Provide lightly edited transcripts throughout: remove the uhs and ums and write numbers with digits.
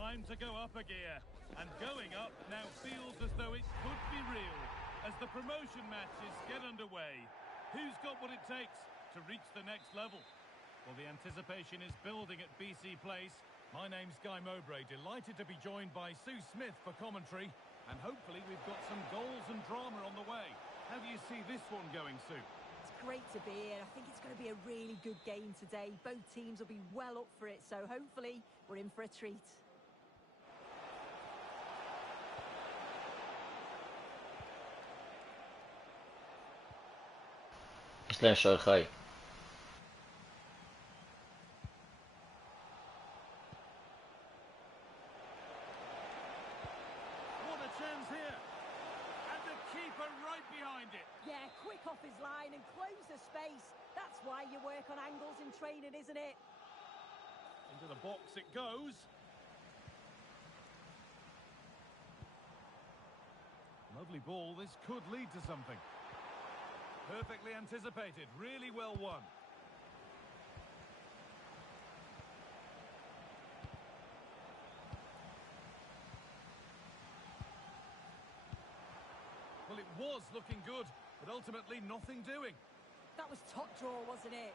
Time to go up a gear. And going up now feels as though it could be real as the promotion matches get underway. Who's got what it takes to reach the next level? Well, the anticipation is building at BC Place. My name's Guy Mowbray, delighted to be joined by Sue Smith for commentary. And hopefully we've got some goals and drama on the way. How do you see this one going, Sue? It's great to be here. I think it's going to be a really good game today. Both teams will be well up for it, so hopefully we're in for a treat. יש להם שוער חי. What a chance here. And the keeper right behind it. Yeah, quick off his line and close the space. That's why you work on angles in training, isn't it? Into the box it goes. Lovely ball. This could lead to something. Perfectly anticipated. Really well won. Well, it was looking good, but ultimately nothing doing. That was top draw, wasn't it?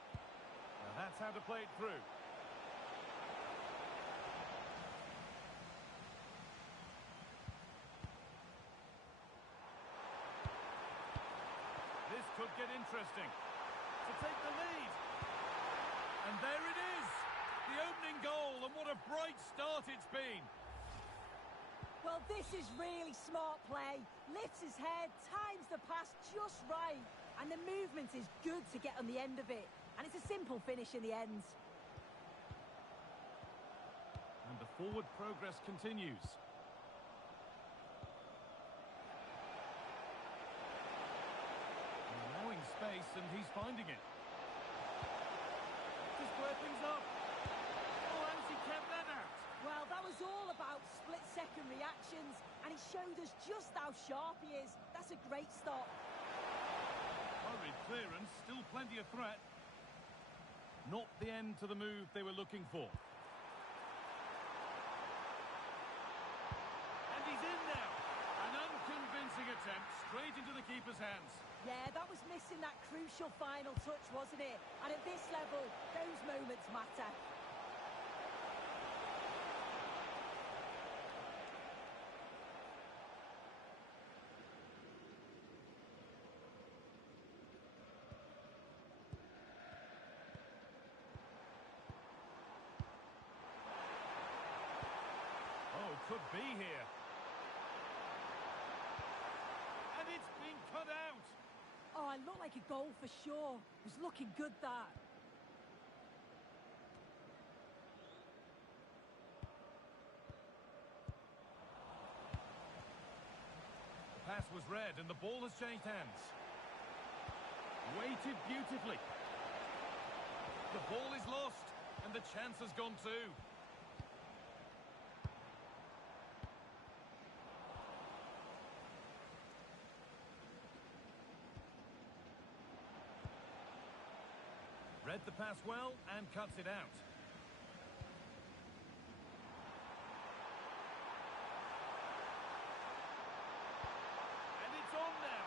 Now that's how to play it through. This could get interesting. To take the lead. And there it is. The opening goal, and what a bright start it's been. Well, this is really smart play. Lifts his head, times the pass just right. And the movement is good to get on the end of it. And it's a simple finish in the end. And the forward progress continues. Allowing space, and he's finding it. To square things up. Oh, how's he kept that out? Well, that was all about split-second reactions, and he showed us just how sharp he is. That's a great stop. Hurried clearance, still plenty of threat. Not the end to the move they were looking for. And he's in now. An unconvincing attempt straight into the keeper's hands. Yeah, that was missing that crucial final touch, wasn't it? And at this level, those moments matter. Could be here. And it's been cut out. Oh, it looked like a goal for sure. It was looking good, that. The pass was read and the ball has changed hands. Weighted beautifully. The ball is lost and the chance has gone too. Read the pass well and cuts it out. And it's on now.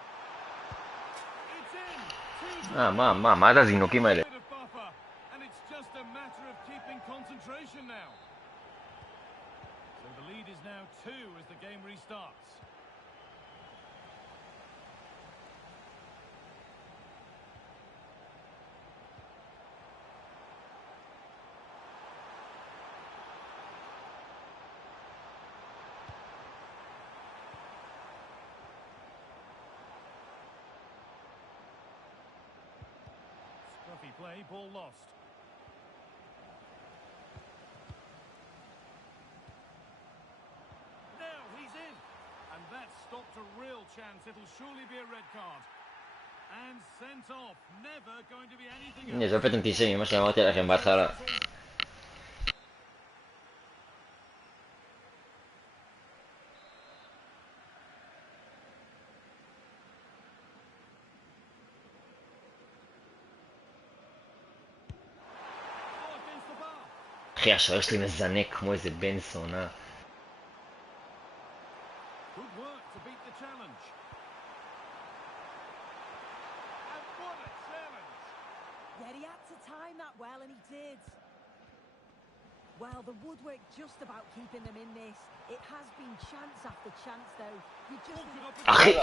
It's in. מה זה הזינוקים האלה? And it's just a matter of keeping concentration now. So the lead is now 2 as the game restarts. Scruffy play, ball lost. Now he's in. And that stopped a real chance. It'll surely be a red card. And sent off. Never going to be anything הנה, else. שופט אנטישמי, מה שאמרתי לכם בהתחלה. Oh, against the bar. אחי, השוער שלי מזנק כמו איזה בן זונה. did. Well, the woodwork just about keeping them in this. It has been chance after chance, though. You just... אחי,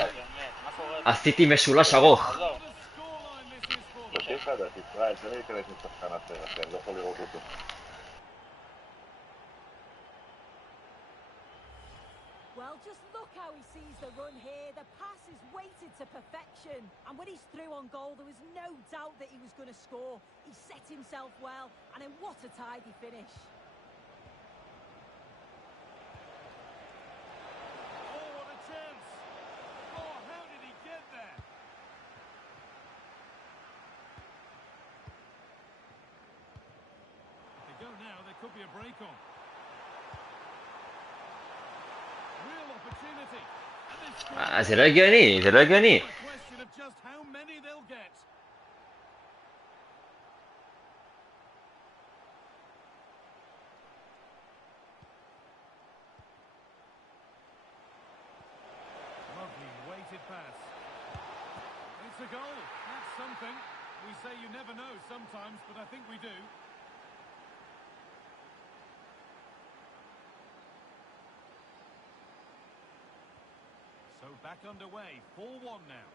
עשיתי משולש ארוך. What a scoreline this is for them. תשאיר חדש, ישראל, תן לי להיכנס עם שחקן אחר, אחי, אני לא יכול לראות אותו. Well, just look how he sees the run here. The pass is weighted to perfection. And when he's through on goal, there was no doubt that he was going to score. He set himself well, and then what a tidy finish. Oh, what a chance. Oh, how did he get there? If they go now, there could be a break on. Real opportunity. And they score. זה לא הגיוני, זה לא הגיוני. A question of just how many they'll get. Lovely weighted pass. It's a goal. That's something. We say you never know sometimes, but I think we do. So back underway, 4-1 now.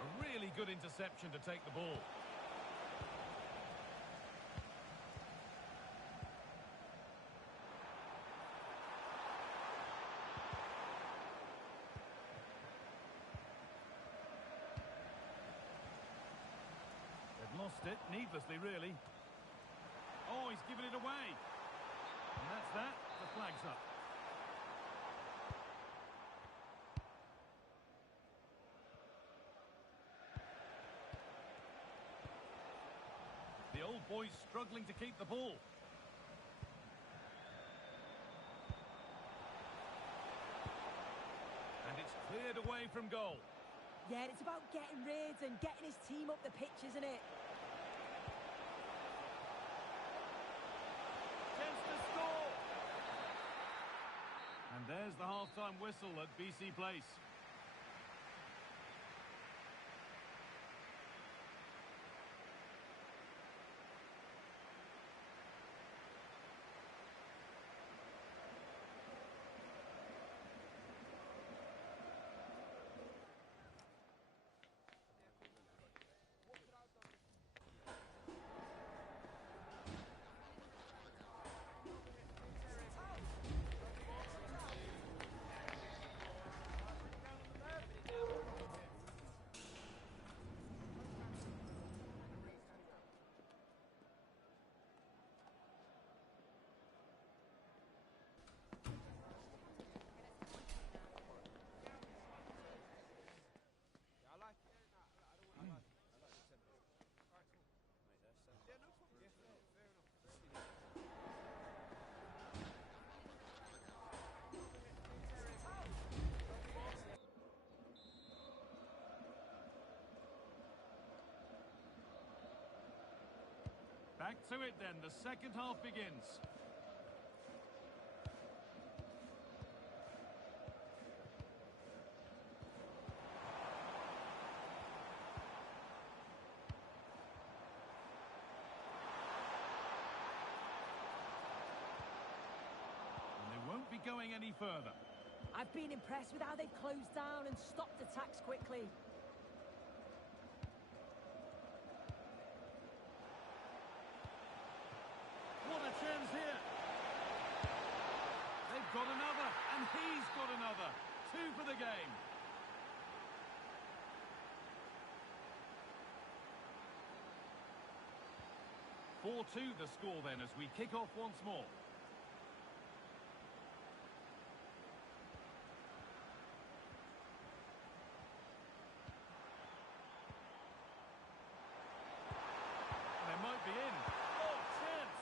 A really good interception to take the ball. Lost it needlessly, really. Oh, he's given it away. And that's that. The flag's up. The old boy's struggling to keep the ball. And it's cleared away from goal. Yeah, it's about getting rid and getting his team up the pitch, isn't it? Chance to score. And there's the half-time whistle at BC Place. Back to it then, the second half begins. And they won't be going any further. I've been impressed with how they've closed down and stopped attacks quickly. What a chance here. They've got another, and he's got another. 2 for the game. "4-2" the score then as we kick off once more. They might be in. Oh, chance!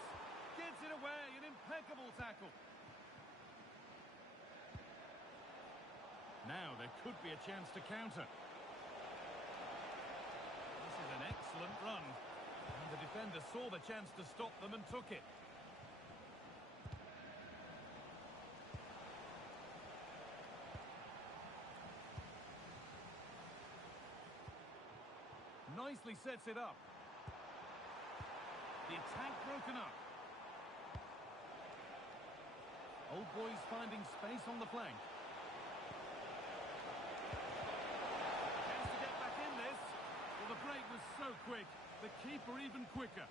Gets it away, an impeccable tackle. Now there could be a chance to counter. This is an excellent run. And defender saw the chance to stop them and took it. Nicely sets it up. The attack broken up. Old boys finding space on the flank. Chance to get back in this. Well, the break was so quick. The keeper even quicker.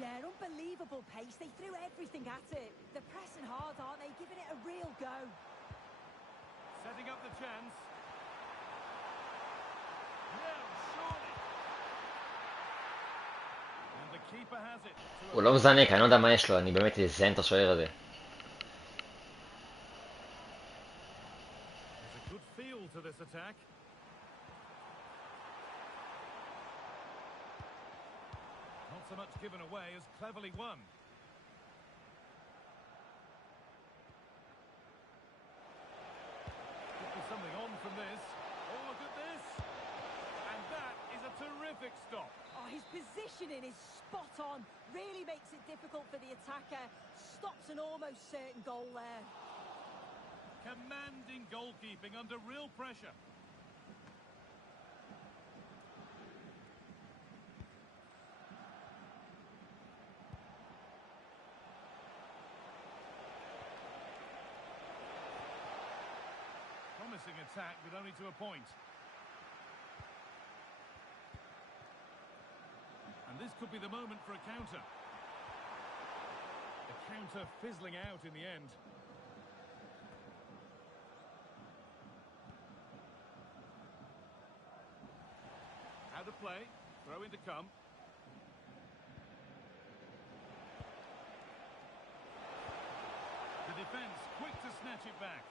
Yeah, unbelievable pace. They threw everything at it. They're pressing hard, aren't they? Giving it a real go. Setting up the chance. No, surely. And the keeper has it. הוא לא מזנק, אני לא יודע מה יש לו, אני באמת אזיין את השוער הזה. There's a good feel to this attack. Not so much given away as cleverly won. Could be something on from this. Oh, look at this. And that is a terrific stop. Oh, his positioning is spot on. Really makes it difficult for the attacker. Stops an almost certain goal there. Commanding goalkeeping under real pressure. Promising attack, but only to a point. And this could be the moment for a counter. The counter fizzling out in the end. How to play, throw in to come. The defence quick to snatch it back.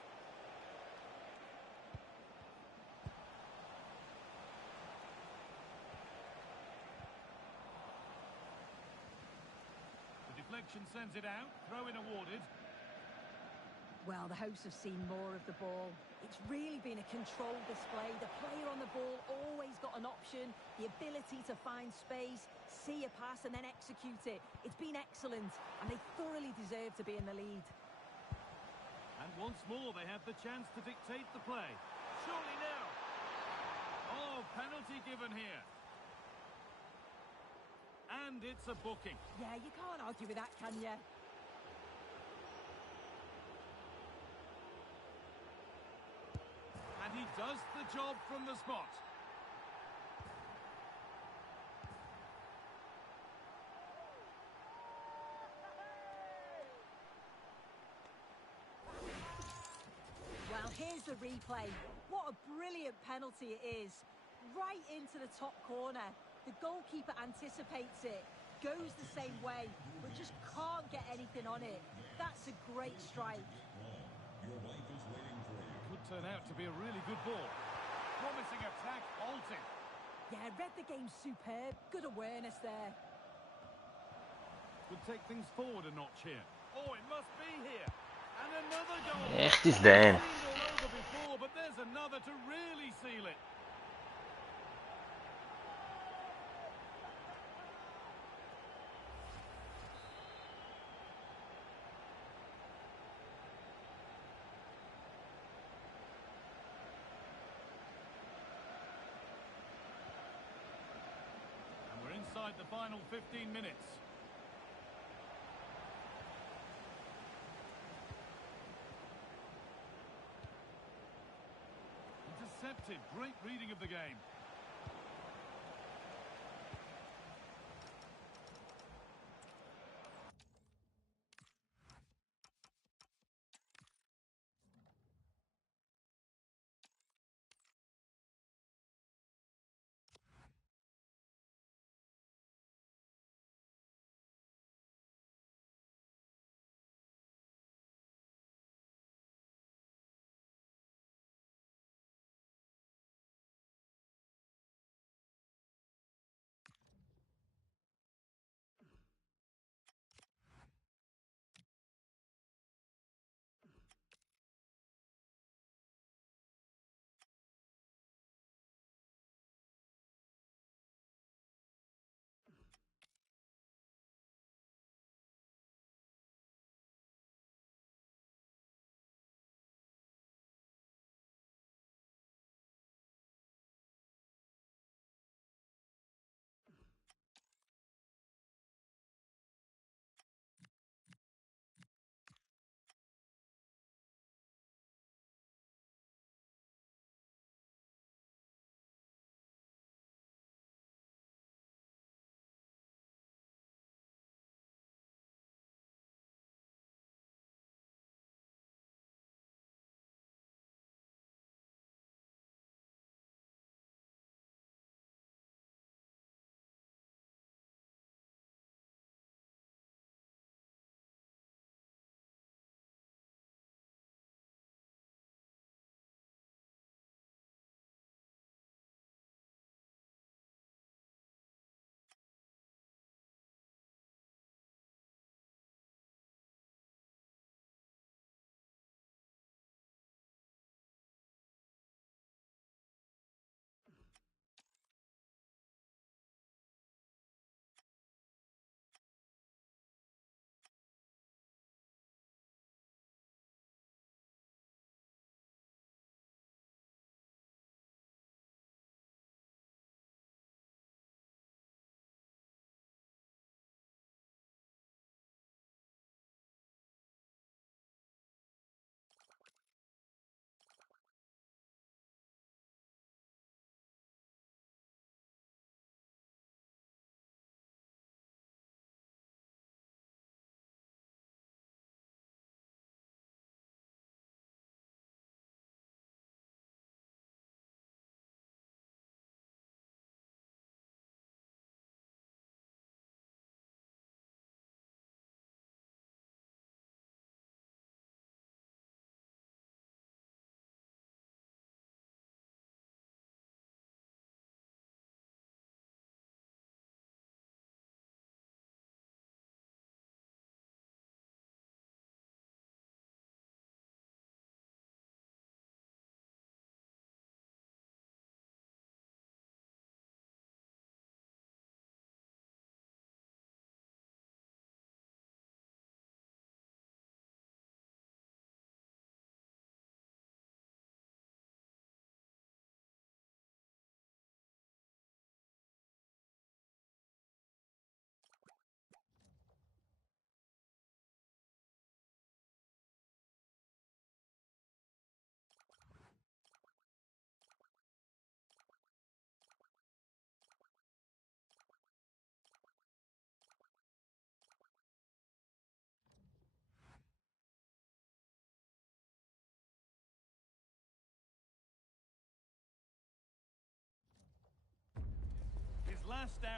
The deflection sends it out, throw in awarded. Well, the hosts have seen more of the ball. It's really been a controlled display. The player on the ball always got an option, the ability to find space, see a pass and then execute it. It's been excellent, and they thoroughly deserve to be in the lead. And once more they have the chance to dictate the play. Surely now. Oh, penalty given here. And it's a booking. Yeah, you can't argue with that, can you? And he does the job from the spot. Well, here's the replay. What a brilliant penalty it is. Right into the top corner. The goalkeeper anticipates it, goes the same way, but just can't get anything on it. That's a great strike. Could turn out to be a really good ball. Promising attack halting. Yeah, read the game superb. Good awareness there. Could take things forward a notch here. Oh, it must be here. And another goal. איך תזדיין? Seen all over before, but there's another to really seal it. And we're inside the final 15 minutes. Intercepted. Great reading of the game.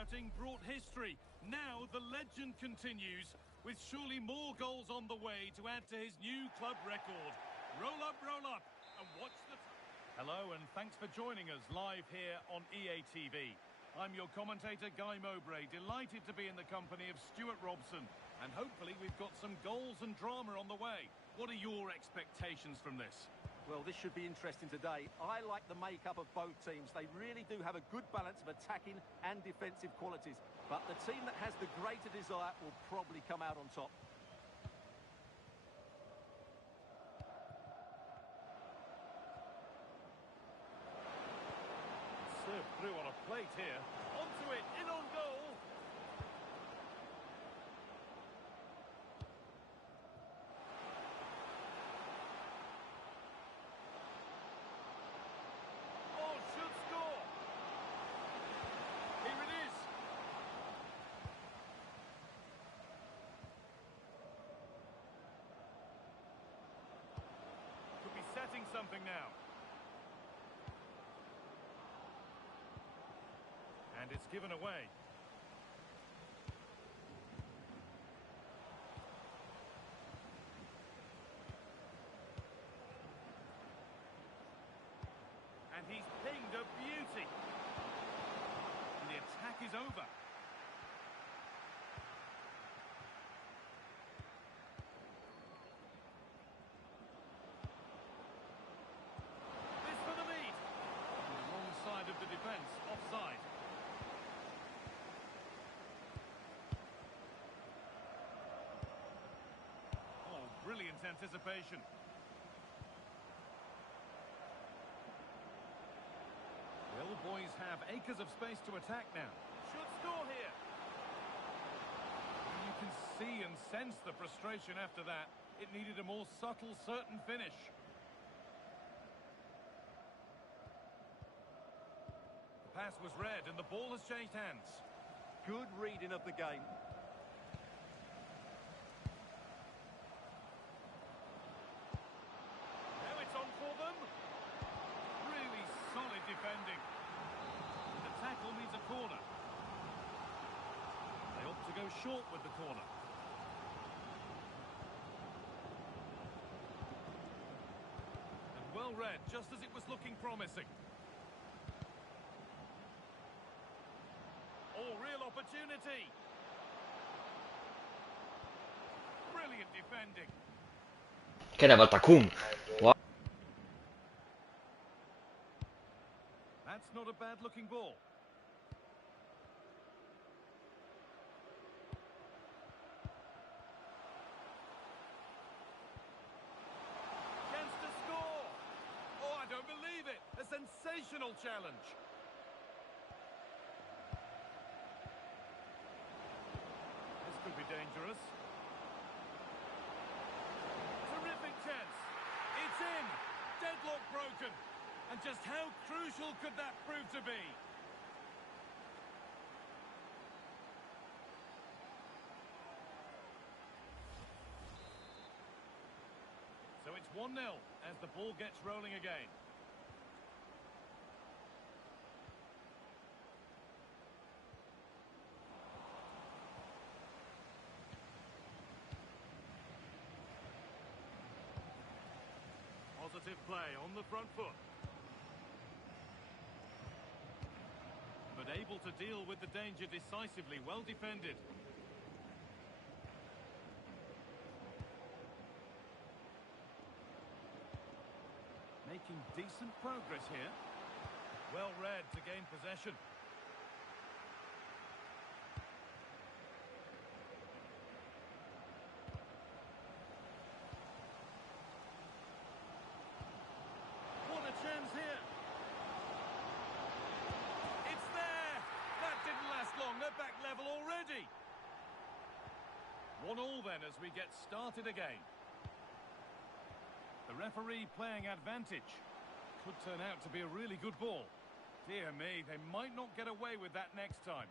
outing brought history. Now the legend continues, with surely more goals on the way to add to his new club record. Roll up, and watch the... Hello, and thanks for joining us live here on EA TV. I'm your commentator, Guy Mowbray, delighted to be in the company of Stuart Robson. And hopefully we've got some goals and drama on the way. What are your expectations from this? Well, this should be interesting today. I like the makeup of both teams. They really do have a good balance of attacking and defensive qualities. But the team that has the greater desire will probably come out on top. Served through on a plate here. Onto it, in on goal. Oh, should score. Here it is. Could be setting something now. And it's given away. And he's pinged a beauty. And the attack is over. This for the lead. On the wrong side of the defence, offside. Brilliant anticipation. The old boys have acres of space to attack now. Should score here. You can see and sense the frustration after that. It needed a more subtle, certain finish. The pass was read and the ball has changed hands. Good reading of the game. Defending. The tackle needs a corner. They opt to go short with the corner. And well read, just as it was looking promising. Oh, real opportunity. Brilliant defending. Che ne volta cum. Wow. That's not a bad-looking ball. Chance to score! Oh, I don't believe it! A sensational challenge! This could be dangerous. Terrific chance! It's in! Deadlock broken! And just how crucial could that prove to be? So it's 1-0 as the ball gets rolling again. Positive play on the front foot. But able to deal with the danger decisively, well defended. Making decent progress here. Well read to gain possession. What a chance here. It's there. That didn't last long. They're back level already. 1-1 then as we get started again. The referee playing advantage. Could turn out to be a really good ball. Dear me, they might not get away with that next time.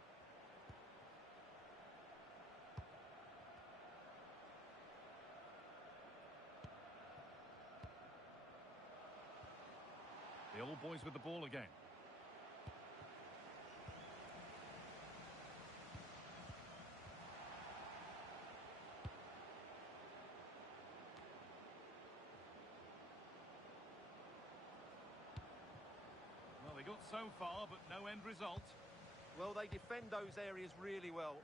The old boys with the ball again. Shot so far, but no end result. Well, they defend those areas really well.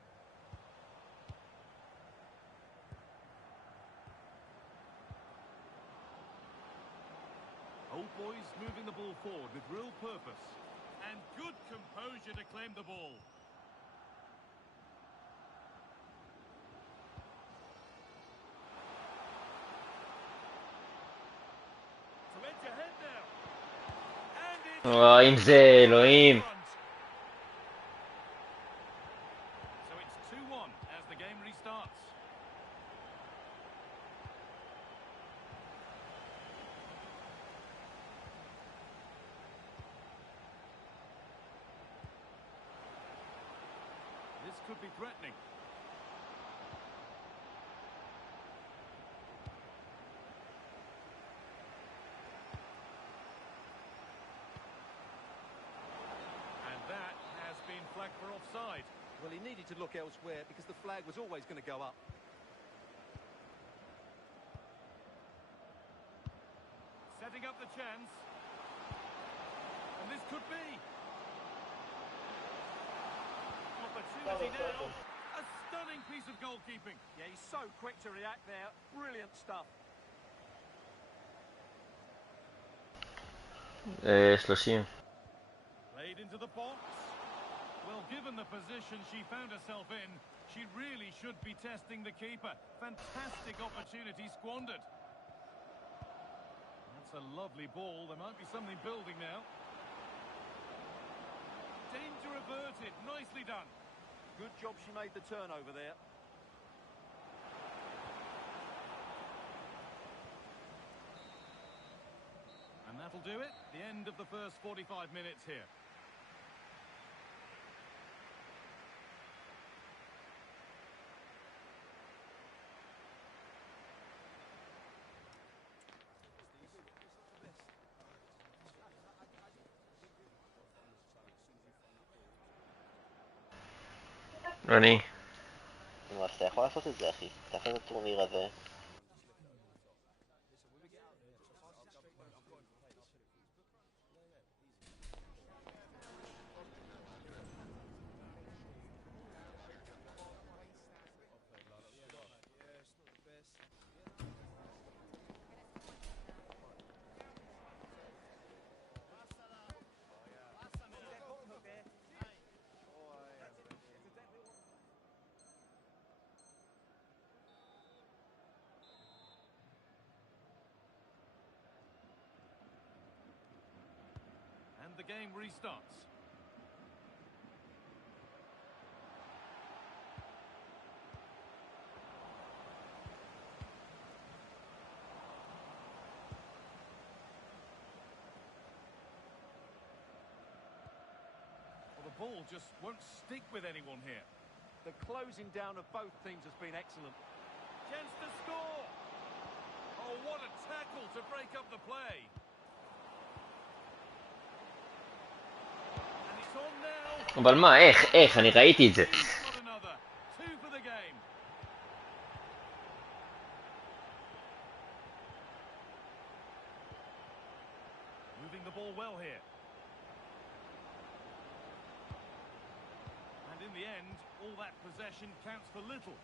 Old Boys moving the ball forward with real purpose. And good composure to claim the ball. To edge ahead now. And it's וואי, אם זה אלוהים. So it's 2-1 as the game restarts. This could be threatening. And that has been flagged for offside. Well, he needed to look elsewhere because the flag was always going to go up. Setting up the chance. And this could be. Opportunity now. A stunning piece of goalkeeping. Yeah, he's so quick to react there. Brilliant stuff. 30. Played into the box. Well, given the position she found herself in, she really should be testing the keeper. Fantastic opportunity squandered. That's a lovely ball. There might be something building now. Danger averted. Nicely done. Good job she made the turnover there. And that'll do it. The end of the first 45 minutes here. אני. נו, אז אתה יכול לעשות את זה, אחי. תכף את הטורניר הזה. And the game restarts. Well, the ball just won't stick with anyone here. The closing down of both teams has been excellent. Chance to score! Oh, what a tackle to break up the play. And it's on now. אבל מה, איך, אני ראיתי את זה. Not another. Two for the game. Moving the ball well here. And in the end, all that possession counts for little.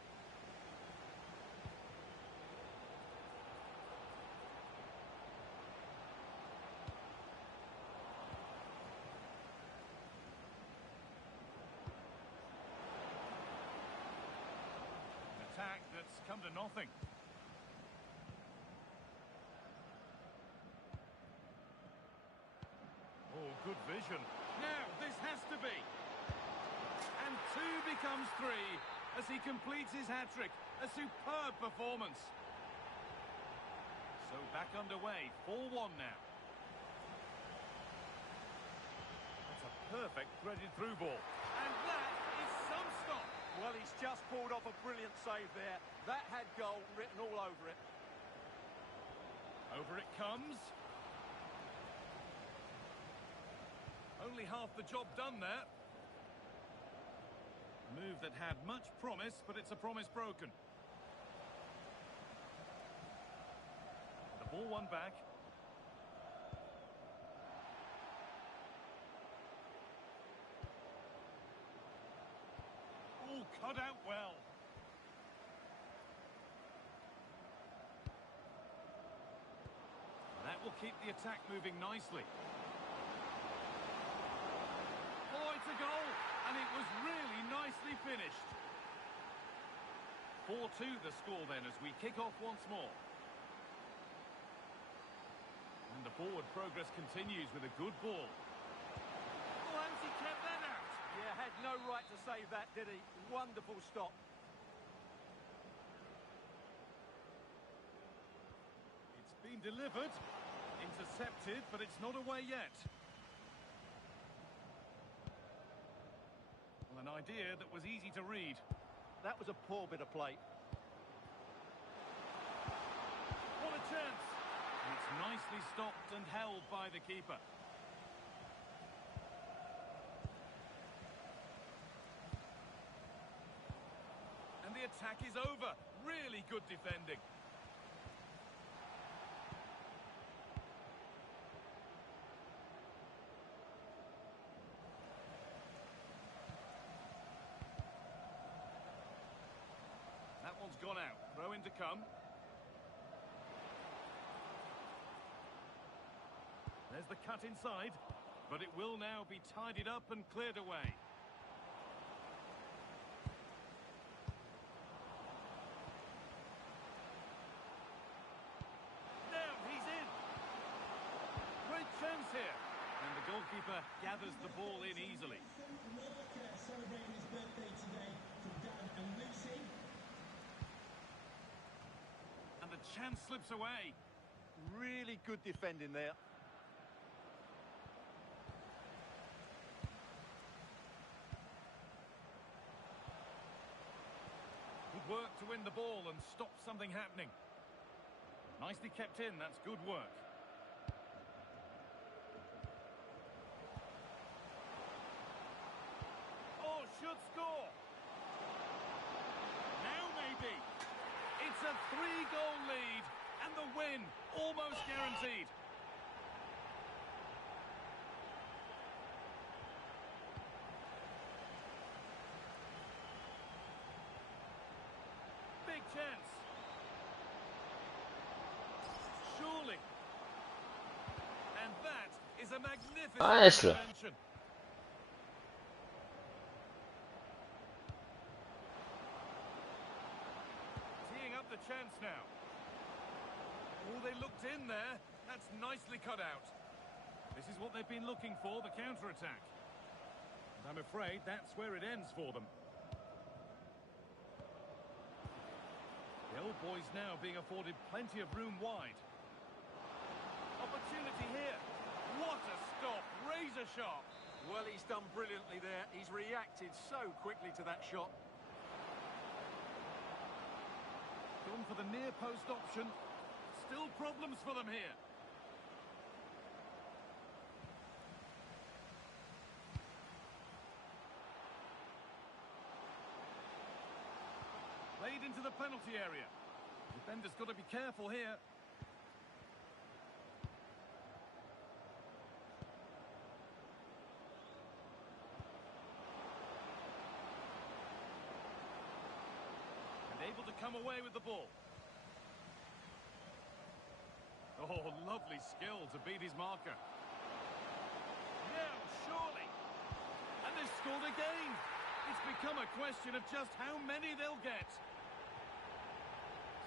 An attack that's come to nothing. Oh, good vision. Now, this has to be. And two becomes three as he completes his hat-trick. A superb performance. So back underway, 4-1 now. That's a perfect threaded through ball. And that is some stop. Well, he's just pulled off a brilliant save there. That had goal written all over it. Over it comes. Only half the job done there. A move that had much promise, but it's a promise broken. The ball won back. cut out well. That will keep the attack moving nicely. Oh, it's a goal, and it was really nicely finished. 4-2 the score then as we kick off once more. And the forward progress continues with a good ball. Oh, how's he kept that out? Yeah, had no right to save that, did he? Wonderful stop. It's been delivered, intercepted, but it's not away yet. Well, an idea that was easy to read. That was a poor bit of play. What a chance! And it's nicely stopped and held by the keeper. And the attack is over. Really good defending. That one's gone out. Throw in to come. There's the cut inside, but it will now be tidied up and cleared away. Now he's in. Great chance here. And the goalkeeper gathers the ball in easily. Celebrating his birthday today from Dan and Lucy. And the chance slips away. Really good defending there. Good work to win the ball and stop something happening. Nicely kept in, that's good work. Oh, should score. Now maybe. It's a 3-goal lead and the win almost guaranteed. Big chance. Surely. And that is a magnificent Nicely. intervention. Teeing up the chance now. Oh, they looked in there. That's nicely cut out. This is what they've been looking for, the counter-attack. And I'm afraid that's where it ends for them. The old boys now being afforded plenty of room wide. Opportunity here. What a stop. Razor sharp. Well, he's done brilliantly there. He's reacted so quickly to that shot. Gone for the near post option. Still problems for them here. Played into the penalty area. Defender's got to be careful here. And able to come away with the ball. Oh, lovely skill to beat his marker. Now, surely. And they've scored again. It's become a question of just how many they'll get.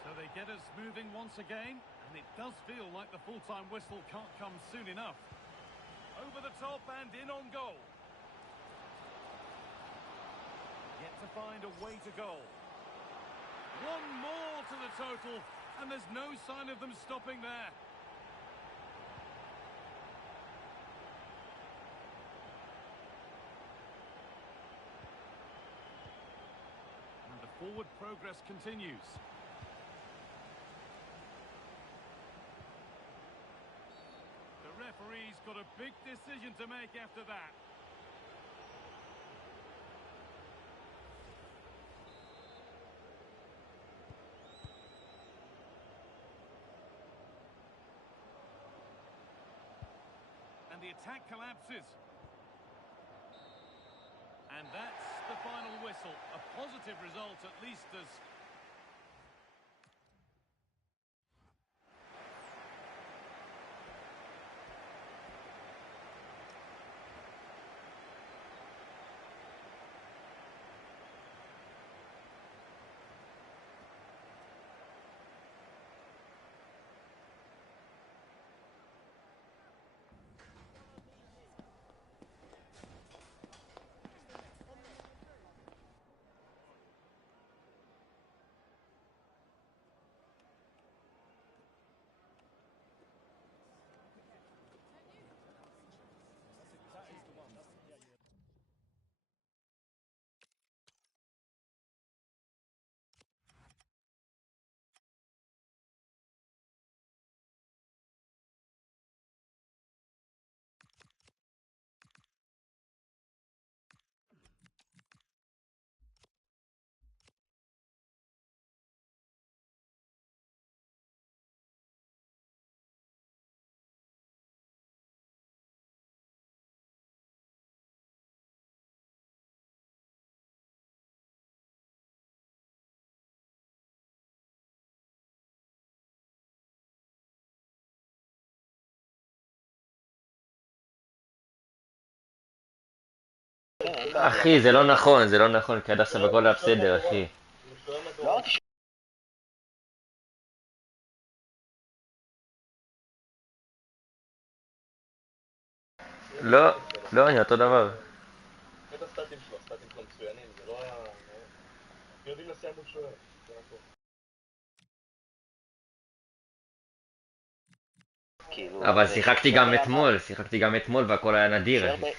So they get us moving once again, and it does feel like the full-time whistle can't come soon enough. Over the top and in on goal. Yet to find a way to goal. One more to the total, and there's no sign of them stopping there. And the forward progress continues. The referee's got a big decision to make after that. And the attack collapses. And that's the final whistle. A positive result, at least, as... אחי, זה לא נכון, זה לא נכון, כי עד עכשיו הכל היה בסדר, אחי. לא אמרתי לא, לא, אני אותו דבר. את הסטטים שלו, הסטטים שלו מצוינים, זה לא היה... יודעים לסיים מול שוער, זה הכל. אבל שיחקתי גם אתמול והכל היה נדיר, אחי.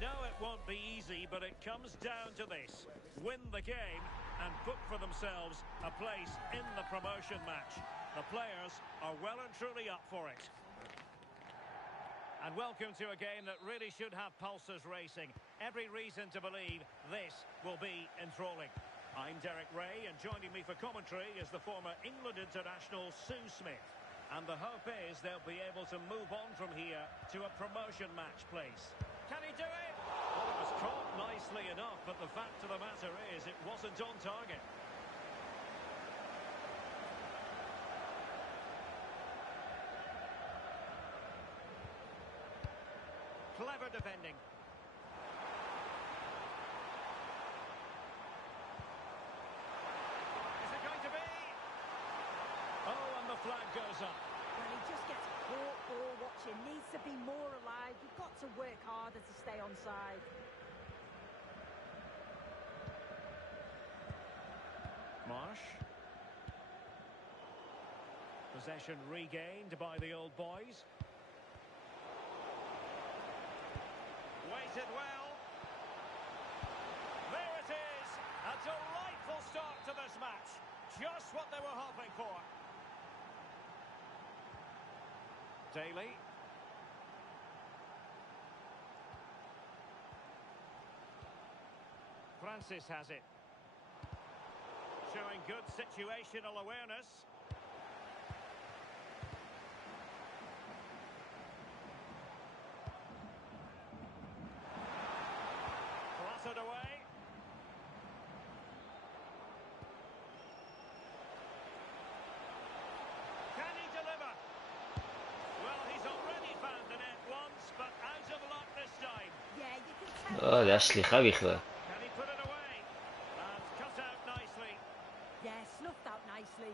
know it won't be easy, but it comes down to this. Win the game and book for themselves a place in the promotion match. The players are well and truly up for it. And welcome to a game that really should have pulses racing. Every reason to believe this will be enthralling. I'm Derek Ray, and joining me for commentary is the former England international Sue Smith. And the hope is they'll be able to move on from here to a promotion match place. Can he do it? Well, it was caught nicely enough, but the fact of the matter is it wasn't on target. Clever defending. Is it going to be? Oh, and the flag goes up. Well, he just gets caught ball watching. Needs to be more alive. You've got to work harder to stay onside. Marsh. Possession regained by the old boys. Waited well. There it is. A delightful start to this match. Just what they were hoping for. Daly. Francis has it. Showing good situational awareness. Clattered away. Can he deliver? Well, he's already found the net once, but out of luck this time. Yeah, you can tell. לא, זה היה שליחה בכלל. Can he put it away? And cut out nicely. Yeah, snuffed out nicely.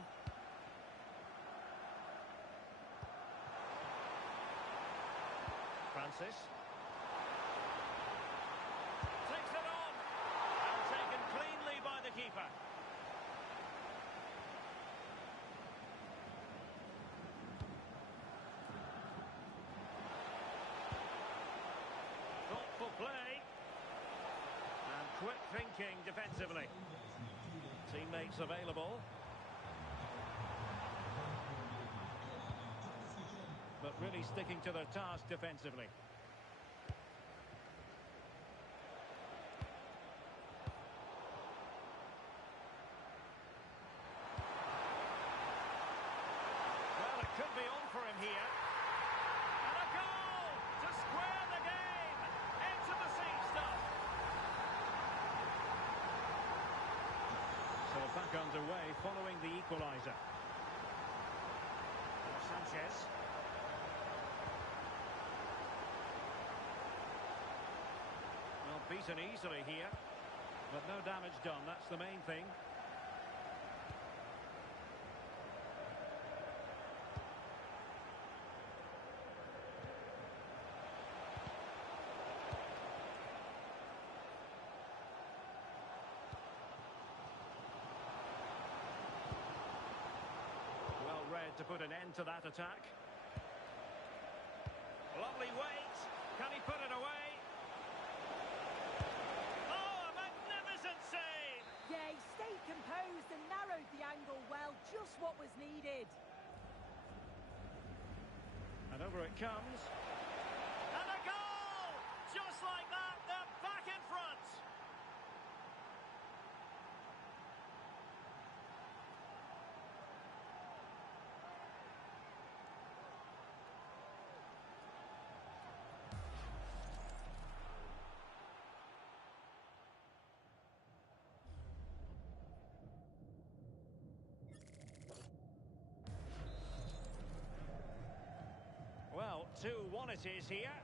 Francis. Takes it on. And taken cleanly by the keeper. Thoughtful play. And quick thinking defensively. Teammates available. But really sticking to their task defensively. Well, it could be on for him here. And a goal to square the game. Into the seat stuff. So back underway following the equaliser. Sanchez. Well, beaten easily here, but no damage done. That's the main thing. Well read to put an end to that attack. Lovely weight. Can he put it away? Oh, a magnificent save! Yeah, he stayed composed and narrowed the angle well. Just what was needed. And over it comes. And a goal! Just like that, they're back in front. Well, 2-1 it is here.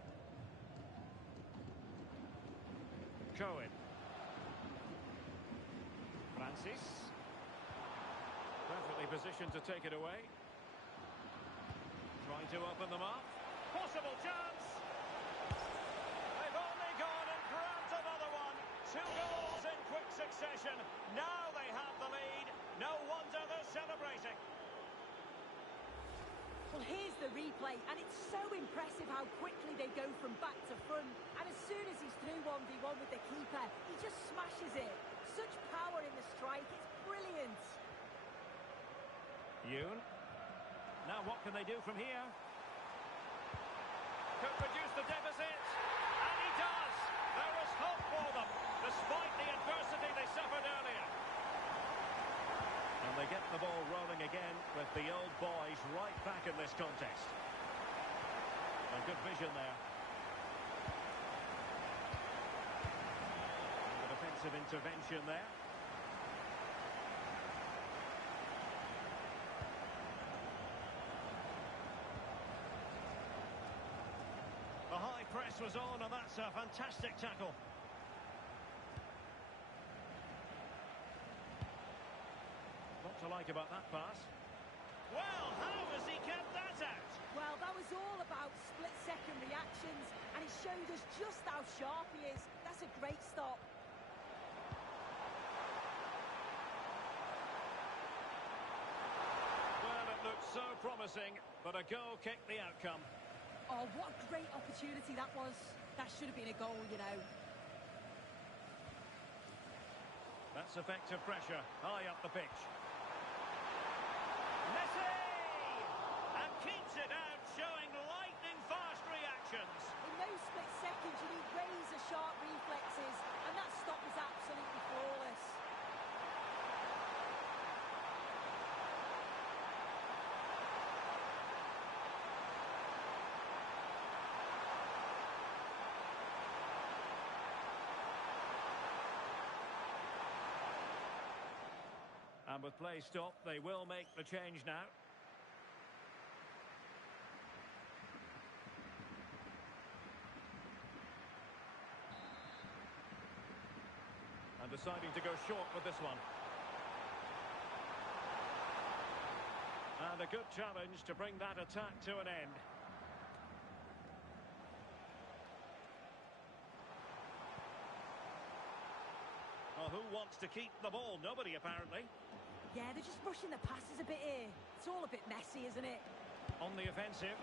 Cohen. Francis. Perfectly positioned to take it away. Trying to open them up. Possible chance. They've only gone and grabbed another one. 2 goals in quick succession. Now they have the lead. No wonder they're celebrating. Well, here's the replay, and it's so impressive how quickly they go from back to front. And as soon as he's through, 1v1 with the keeper. He just smashes it. Such power in the strike, it's brilliant. Yoon. Now what can they do from here? Could produce the deficit. And he does. There is hope for them, despite the adversity they suffered earlier. And they get the ball rolling again with the old boys right back in this contest. A good vision there. And the defensive intervention there. The high press was on, and that's a fantastic tackle. What to like about that pass? Well, how has he kept that out? Well, that was all about split-second reactions, and it showed us just how sharp he is. That's a great stop. Well, it looked so promising, but a goal kicked the outcome. Oh, what a great opportunity that was. That should have been a goal, you know. That's effective pressure, high up the pitch. Messi! And keeps it out, showing lightning-fast reactions. In those split seconds, you need razor-sharp reflexes, and that stop was absolutely flawless. And with play stopped, they will make the change now. And deciding to go short with this one. And a good challenge to bring that attack to an end. Well, who wants to keep the ball? Nobody, apparently. Yeah, they're just rushing the passes a bit here. It's all a bit messy, isn't it? On the offensive.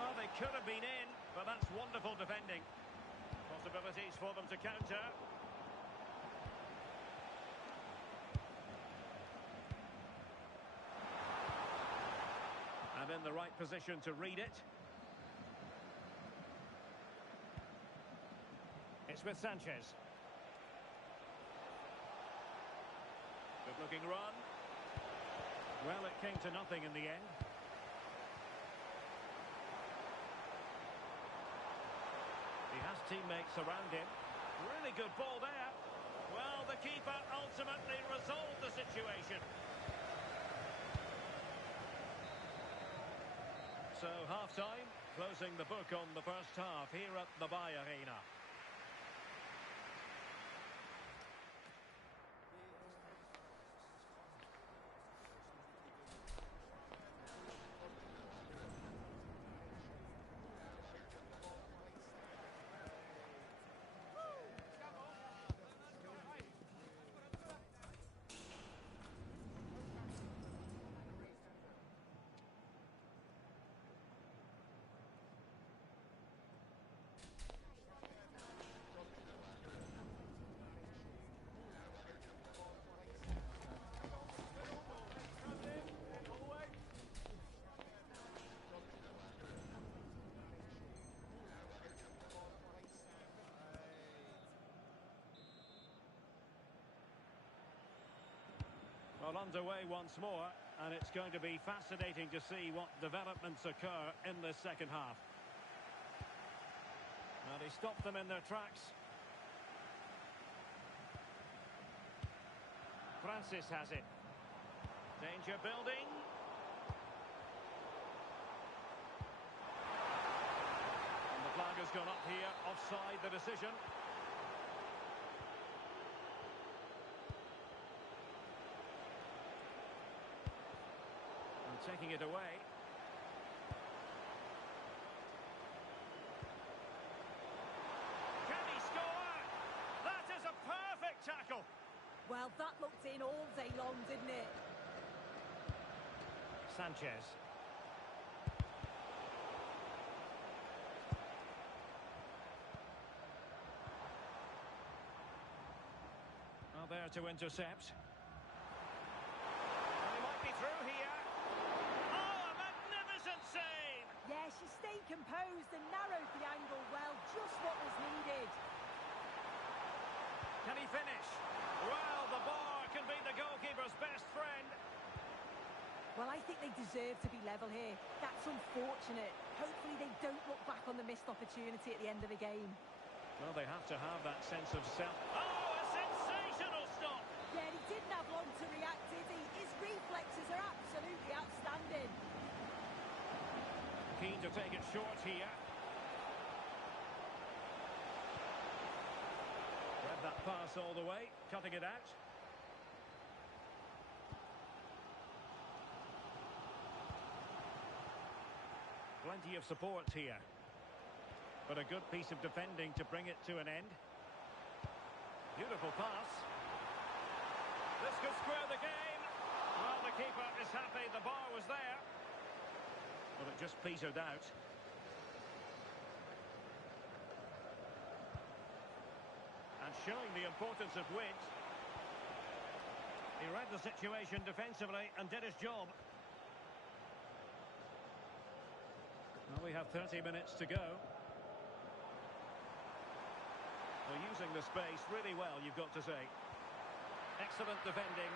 Well, they could have been in, but that's wonderful defending. Possibilities for them to counter. And in the right position to read it. It's with Sanchez. Good-looking run. Well, it came to nothing in the end. He has teammates around him. Really good ball there. Well, the keeper ultimately resolved the situation. So, half-time, closing the book on the first half here at the Bay Arena. Well, underway once more, and it's going to be fascinating to see what developments occur in the second half. And he stopped them in their tracks. Francis has it. Danger building. And the flag has gone up here, offside the decision. Taking it away. Can he score? That is a perfect tackle. Well, that looked in all day long, didn't it? Sanchez. there to intercept. And he might be through here. Oh, a magnificent save! Yeah, she stayed composed and narrowed the angle well, just what was needed. Can he finish? Well, the bar can be the goalkeeper's best friend. Well, I think they deserve to be level here. That's unfortunate. Hopefully they don't look back on the missed opportunity at the end of the game. Well, they have to have that sense of self. Oh, a sensational stop! Yeah, he didn't have long to react, did he? His reflexes are absolutely outstanding. Keen to take it short here. Read that pass all the way, cutting it out. Plenty of support here. But a good piece of defending to bring it to an end. Beautiful pass. This could square the game. Well, the keeper is happy the bar was there. But it just petered out. And showing the importance of width. He read the situation defensively and did his job. Well, we have 30 minutes to go. They're using the space really well, you've got to say. Excellent defending.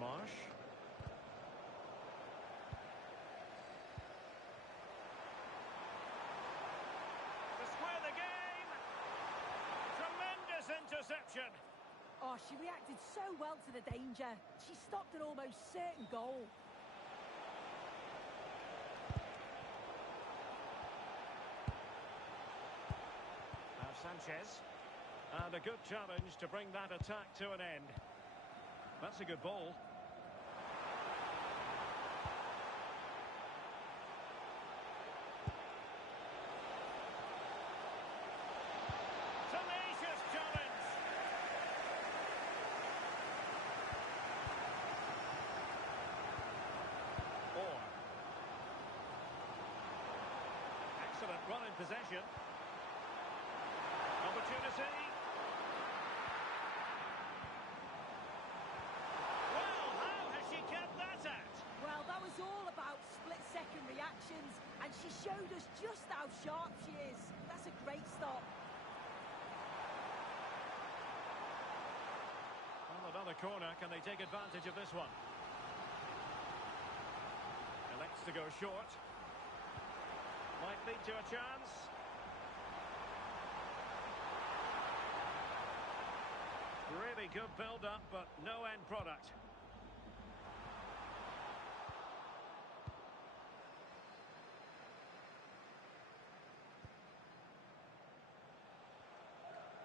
Marsh. To square the game. Tremendous interception. Oh, she reacted so well to the danger. She stopped an almost certain goal. Sanchez. And a good challenge to bring that attack to an end. That's a good ball. Tenacious challenge. Orr. Excellent run in possession. Opportunity. Well, how has she kept that at? Well, that was all about split-second reactions, and she showed us just how sharp she is. That's a great stop. Well, another corner. Can they take advantage of this one? Elects to go short. Might lead to a chance. Really good build-up, but no end product.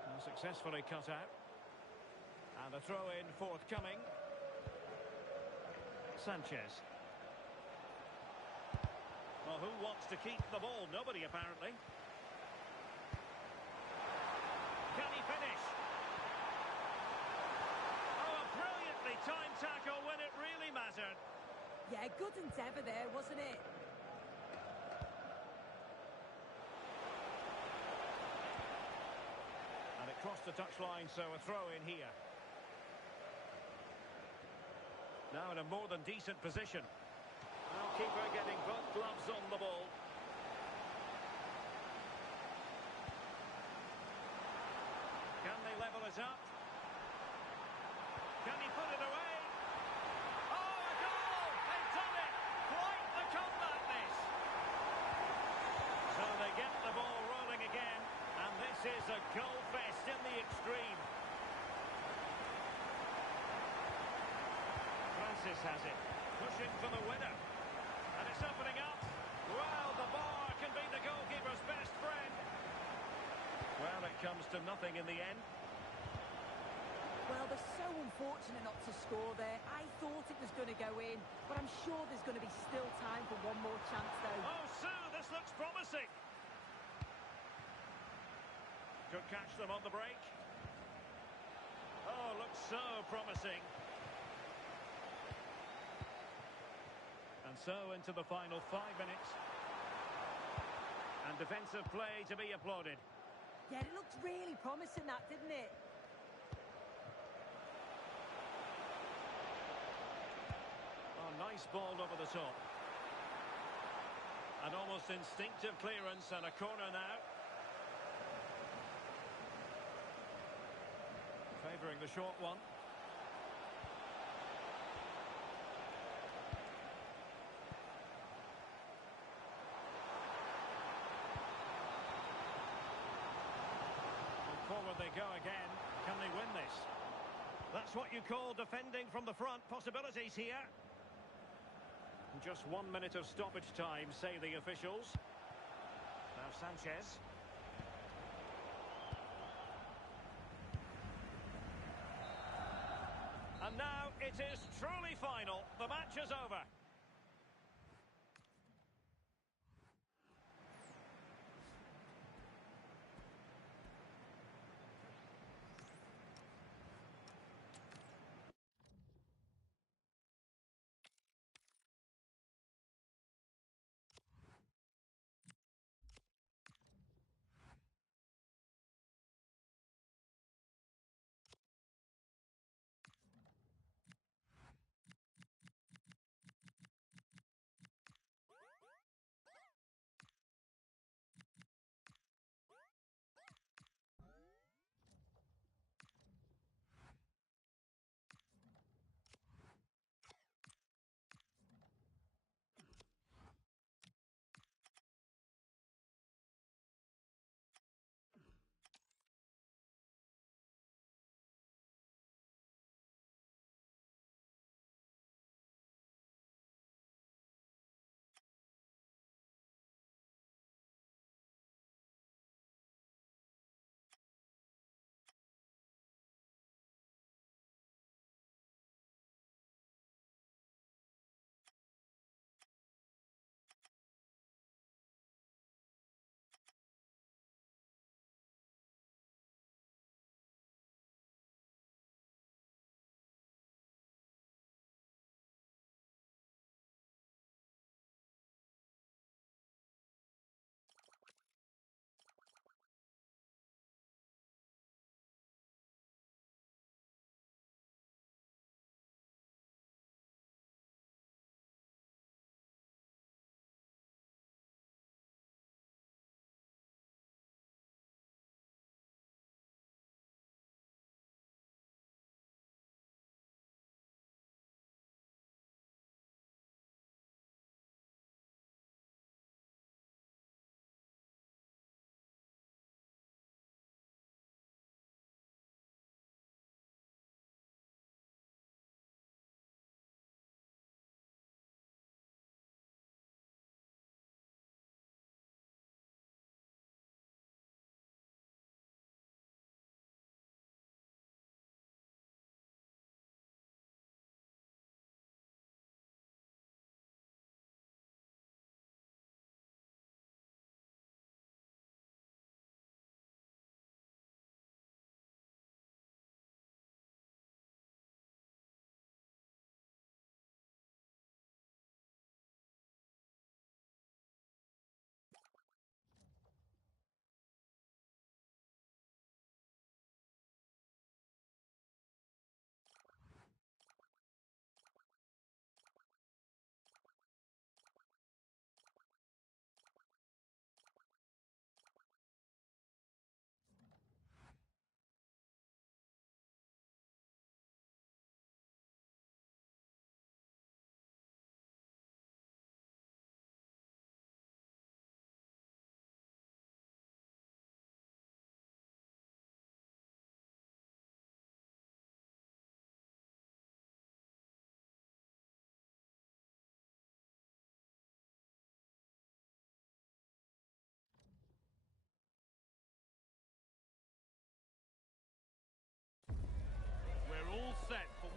And successfully cut out. And a throw-in forthcoming. Sanchez. Well, who wants to keep the ball? Nobody, apparently. Can he finish? Time tackle when it really mattered. Yeah, good endeavour there, wasn't it? And it crossed the touchline, so a throw in here. Now in a more than decent position. Well, keeper getting both gloves on the ball. Can they level it up? Can he put it away? Oh, a goal! They've done it! Quite the comeback, this! So they get the ball rolling again, and this is a goal fest in the extreme. Francis has it, pushing for the winner. And it's opening up. Well, the bar can be the goalkeeper's best friend. Well, it comes to nothing in the end. Well, they're so unfortunate not to score there. I thought it was going to go in, but I'm sure there's going to be still time for one more chance, though. Oh, Sue, this looks promising. Could catch them on the break. Oh, looks so promising. And so into the final 5 minutes. And defensive play to be applauded. Yeah, it looked really promising, that, didn't it? Oh, nice ball over the top. An almost instinctive clearance and a corner now. Favouring the short one. And forward they go again. Can they win this? That's what you call defending from the front. Possibilities here. Just 1 minute of stoppage time, say the officials. Now Sanchez. And now it is truly final. The match is over.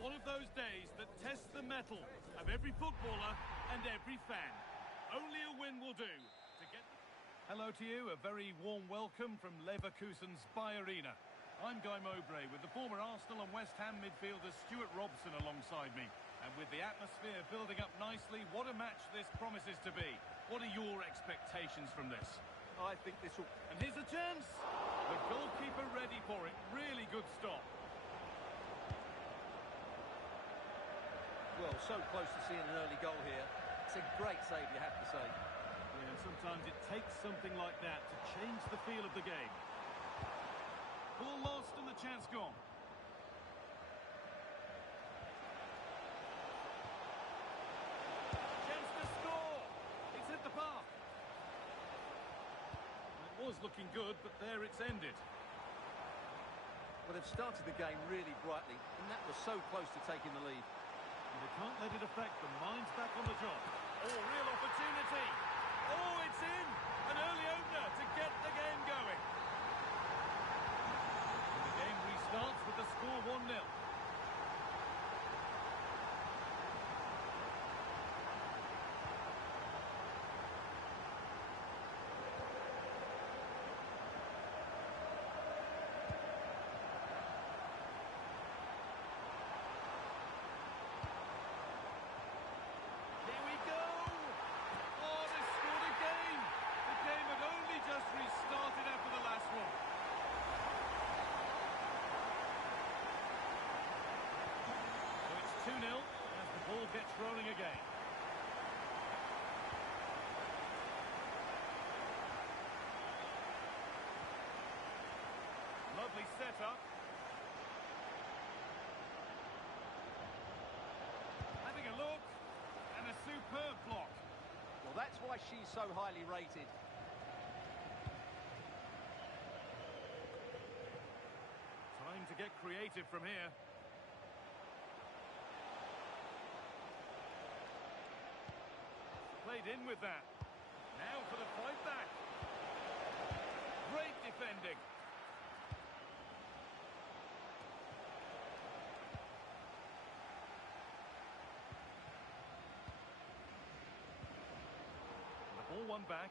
One of those days that tests the mettle of every footballer and every fan. Only a win will do to get... Hello to you, a very warm welcome from Leverkusen's Bayer Arena. I'm Guy Mowbray with the former Arsenal and West Ham midfielder Stuart Robson alongside me. And with the atmosphere building up nicely, what a match this promises to be. What are your expectations from this? I think this will... And here's a chance. The goalkeeper ready for it. Really good stop. Well, so close to seeing an early goal here. It's a great save, you have to say. Yeah, and sometimes it takes something like that to change the feel of the game. Ball lost and the chance gone. Chance to score. It's hit the bar. It was looking good, but there it's ended. Well, they've started the game really brightly, and that was so close to taking the lead. And they can't let it affect them. Mind's back on the job. Oh, real opportunity. Oh, it's in. An early opener to get the game going. And the game restarts with the score 1-0. Here we go! Oh, they scored again! The game had only just restarted after the last one. So it's 2-0 as the ball gets rolling again. Lovely setup. Having a look. And a superb block. Well, that's why she's so highly rated. Time to get creative from here. Played in with that. Now for the fight back. Great defending. The ball won back.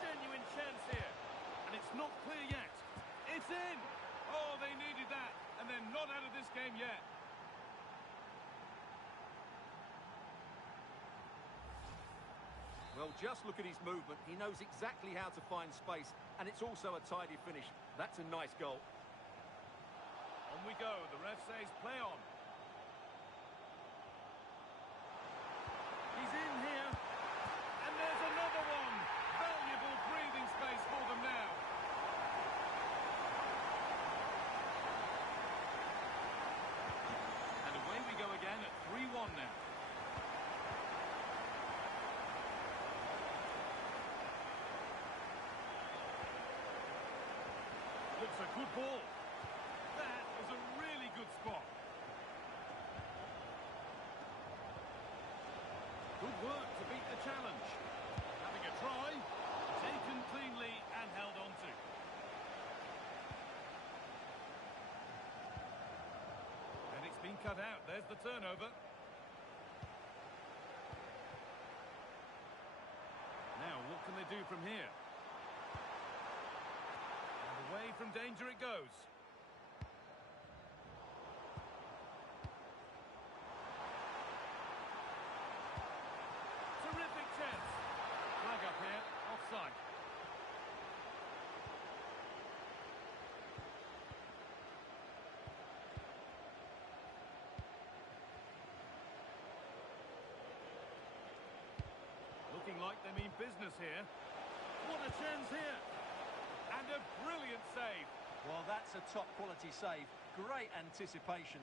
Genuine chance here. And it's not clear yet. It's in! Oh, they needed that. And they're not out of this game yet. Well, just look at his movement. He knows exactly how to find space, and it's also a tidy finish. That's a nice goal. On we go. The ref says play on. He's in here. And there's another one. Valuable breathing space for them now. And away we go again at 3-1 now. Looks a good ball. That was a really good spot. Good work to beat the challenge. Having a try, taken cleanly and held on to. And it's been cut out. There's the turnover. Now, what can they do from here? Away from danger it goes. Terrific chance. Flag up here, offside. Looking like they mean business here. What a chance here. And a brilliant save. Well, that's a top-quality save. Great anticipation.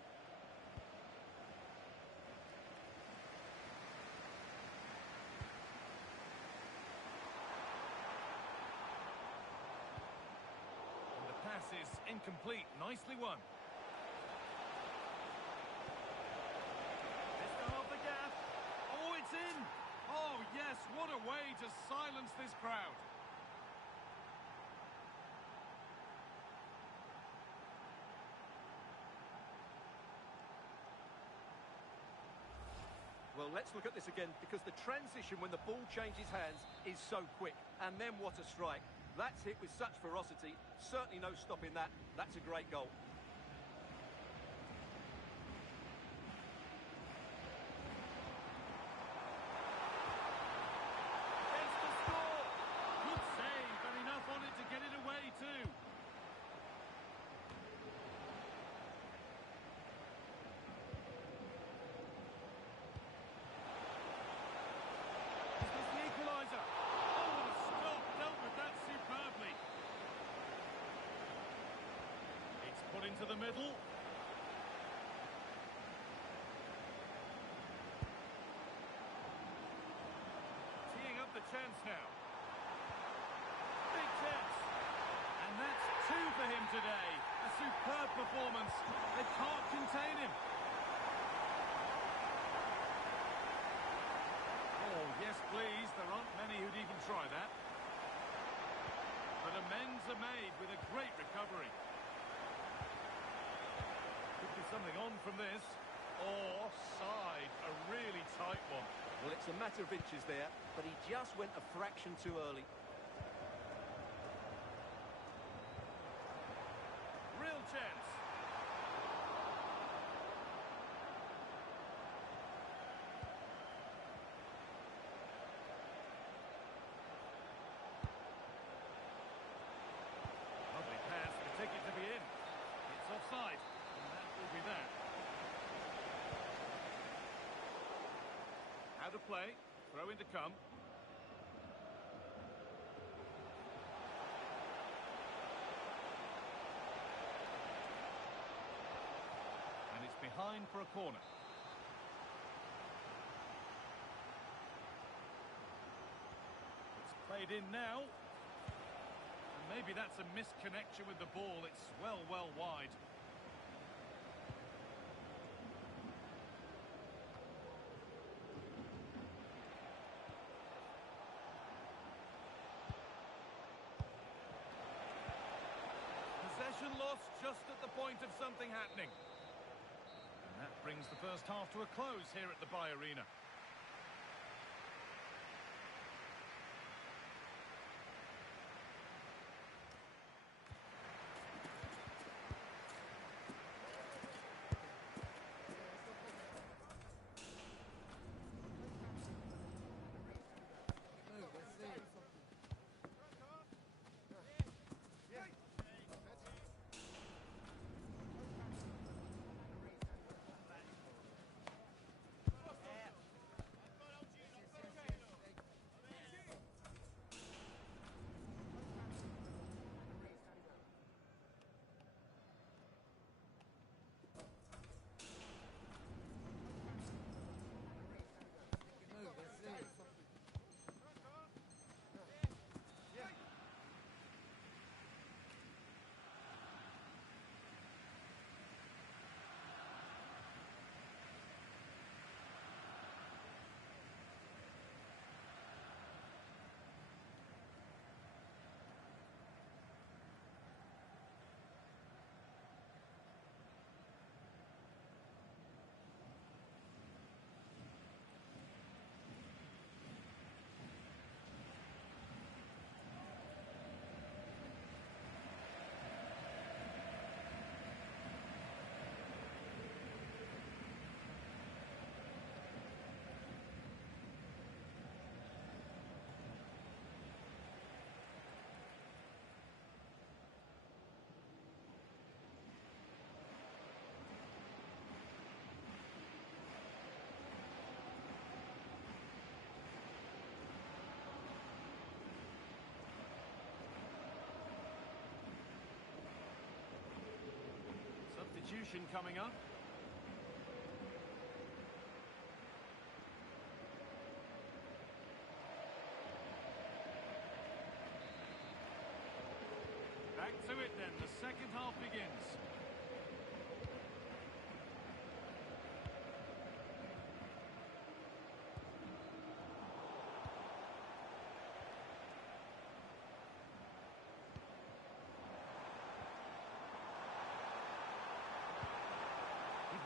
And the pass is incomplete. Nicely won. Let's go off the gap. Oh, it's in. Oh, yes, what a way to silence this crowd. Well, let's look at this again, because the transition when the ball changes hands is so quick. And then what a strike. That's hit with such ferocity. Certainly no stopping that. That's a great goal. into the middle. Teeing up the chance now. Big chance. And that's two for him today. A superb performance. They can't contain him. Oh, yes, please. There aren't many who'd even try that. But amends are made with a great recovery. Could be something on from this. Offside, a really tight one. Well, it's a matter of inches there, but he just went a fraction too early. Real chance. Lovely pass, the ticket to be in. It's offside, and that will be that. Out of play, throw in to come. And it's behind for a corner. It's played in now. And maybe that's a misconnection with the ball. It's well wide. Possession lost just at the point of something happening. And that brings the first half to a close here at the Bay Arena. Substitution coming up. Back to it then, the second half begins.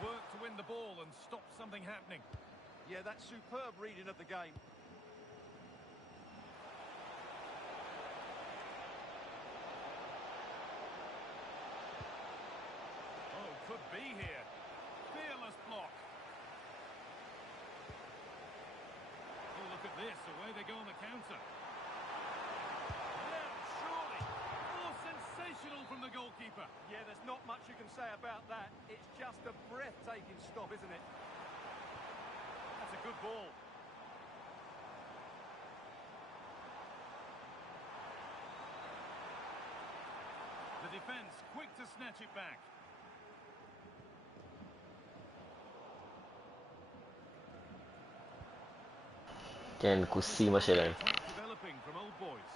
Work to win the ball and stop something happening. Yeah, that's superb reading of the game. Oh, could be here. Fearless block. Oh, look at this. Away they go on the counter. Yeah, surely. Oh, sensational from the goalkeeper. Yeah, there's not much you can say about that. It's just a breathtaking stop, isn't it? That's a good ball. The defence quick to snatch it back. כן, כוסימה שלהם. Attack developing from Old Boys.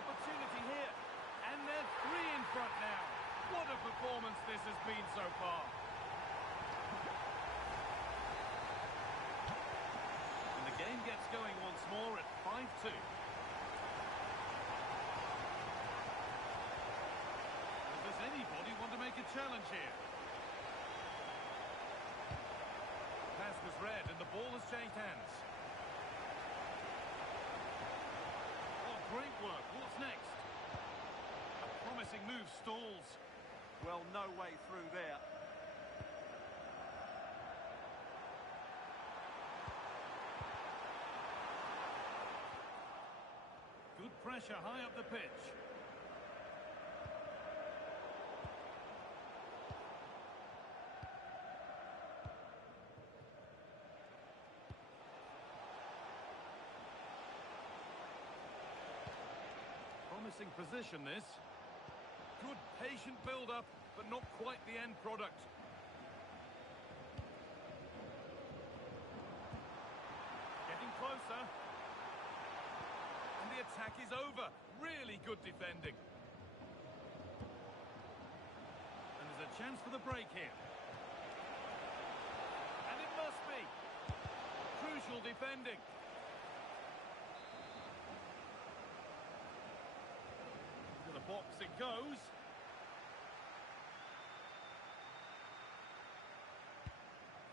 Opportunity here, and they're 3 in front now. What a performance this has been so far. And the game gets going once more at 5-2. Does anybody want to make a challenge here? Pass was read and the ball has changed hands. Oh, great work. What's next? A promising move stalls. Well, no way through there. Good pressure high up the pitch. Promising position this. Good patient build-up, but not quite the end product. Getting closer. And the attack is over. Really good defending. And there's a chance for the break here. And it must be. Crucial defending. To the box it goes.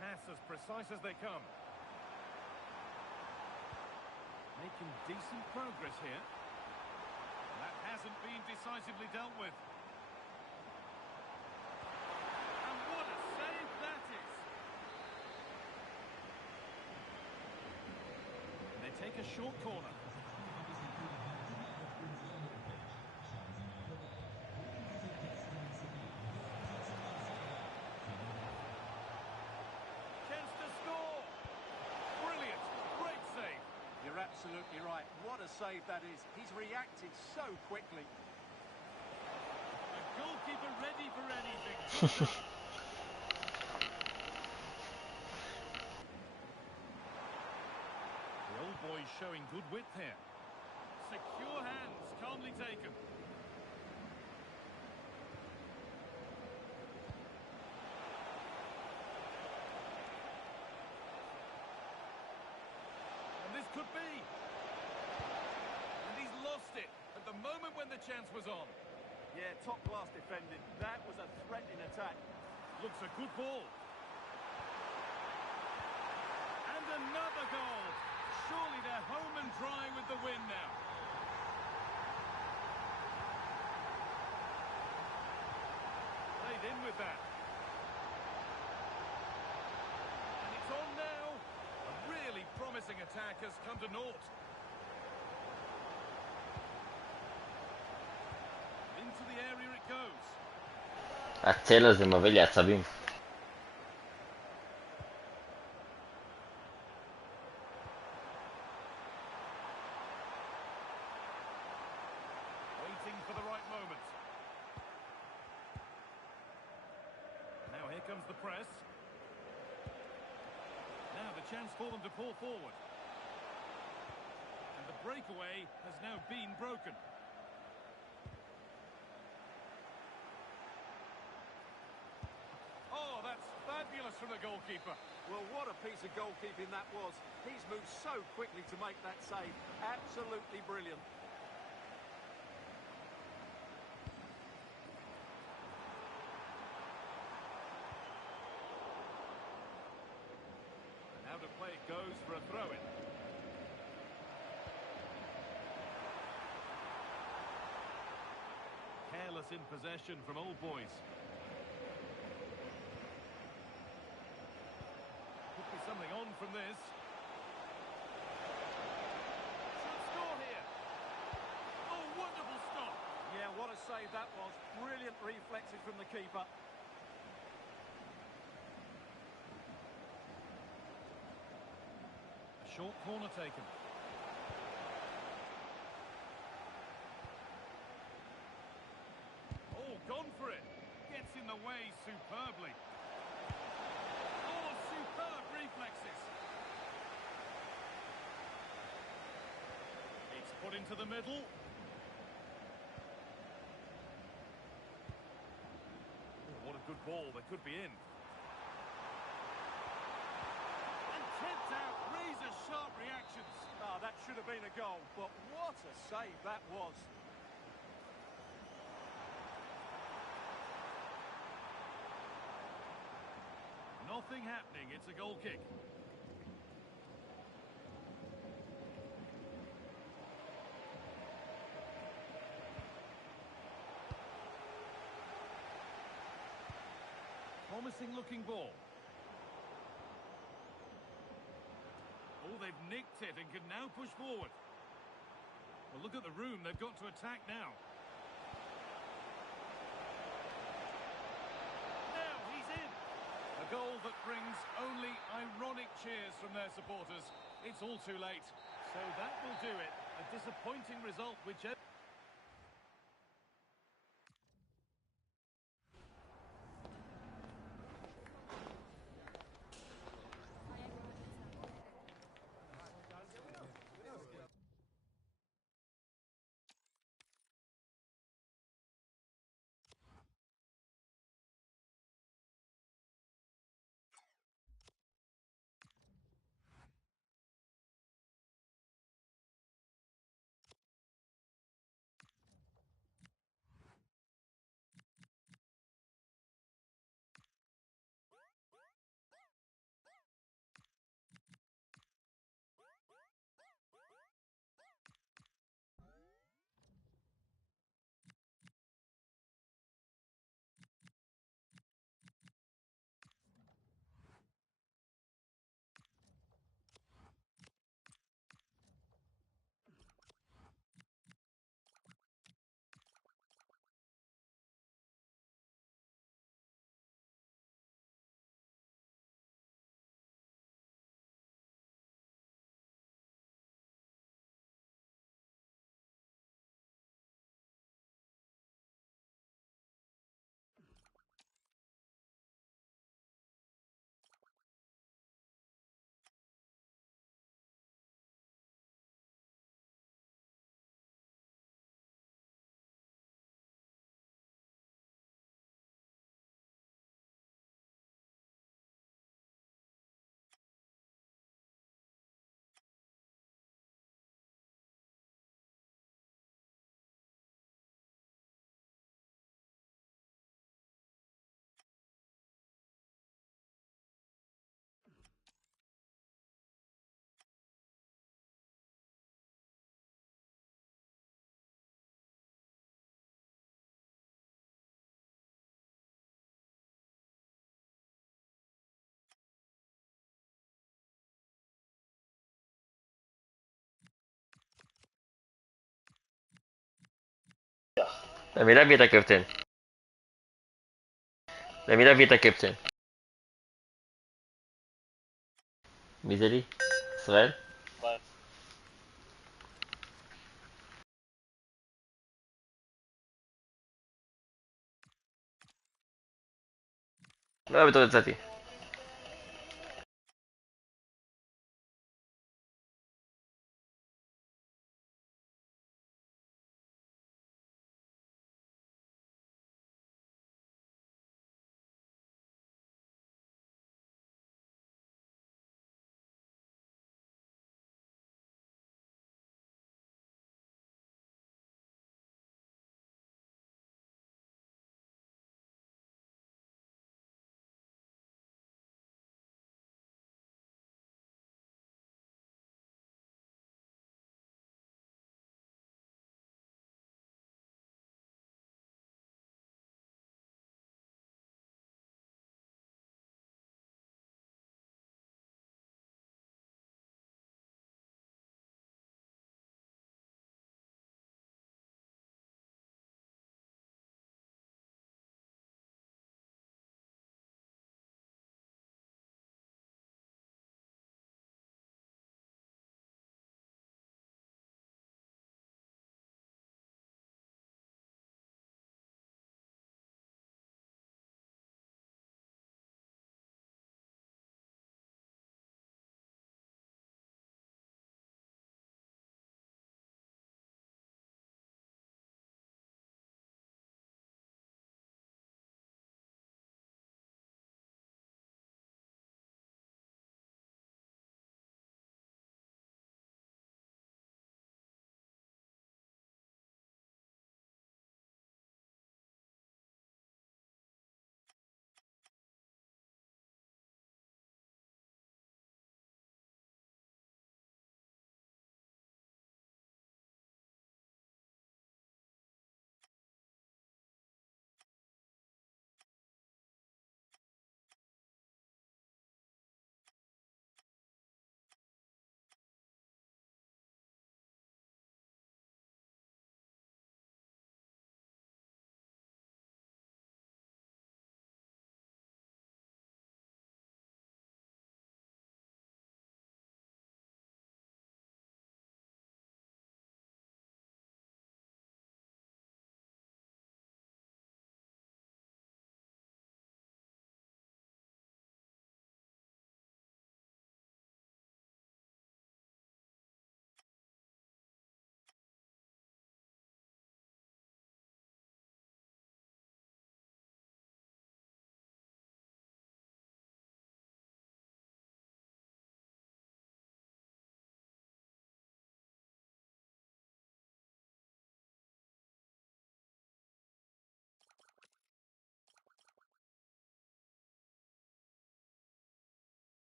Pass as precise as they come. Making decent progress here. That hasn't been decisively dealt with. And what a save that is! And they take a short corner. Chance to score! Brilliant! Great save! You're absolutely right. What a save that is. He's reacted so quickly. A goalkeeper ready for anything. Good stuff. The Old Boys showing good width here. Secure hands, calmly taken. And this could be. And he's lost it at the moment when the chance was on. Yeah, top-class defending. That was a threatening attack. Looks a good ball. And another goal. Surely they're home and dry with the win now. Played in with that. And it's on now. A really promising attack has come to naught. Into the area it goes. הצל הזה מביא לי עצבים. Waiting for the right moment. Now here comes the press. Now the chance for them to pull forward. And the breakaway has now been broken. Oh, that's fabulous from the goalkeeper. Well, what a piece of goalkeeping that was. He's moved so quickly to make that save. Absolutely brilliant. And now to play it goes for a throw-in. Careless in possession from Old Boys. Could be something on from this. Should score here. Oh, wonderful stop. Yeah, what a save that was. Brilliant reflexes from the keeper. A short corner taken. Oh, gone for it. Gets in the way superbly. reflexes. It's put into the middle. Oh, what a good ball. They could be in. And tipped out. Razor-sharp reactions. Ah, that should have been a goal, but what a save that was. Nothing happening. It's a goal kick. Promising looking ball. Oh, they've nicked it and can now push forward. Well, look at the room they've got to attack now. Now he's in. A goal that brings only ironic cheers from their supporters. It's all too late. So that will do it. A disappointing result, whichever. למי להביא את הקפטן? למי להביא את הקפטן? מי זה לי? ישראל? ביי. לא, בטעות יצאתי.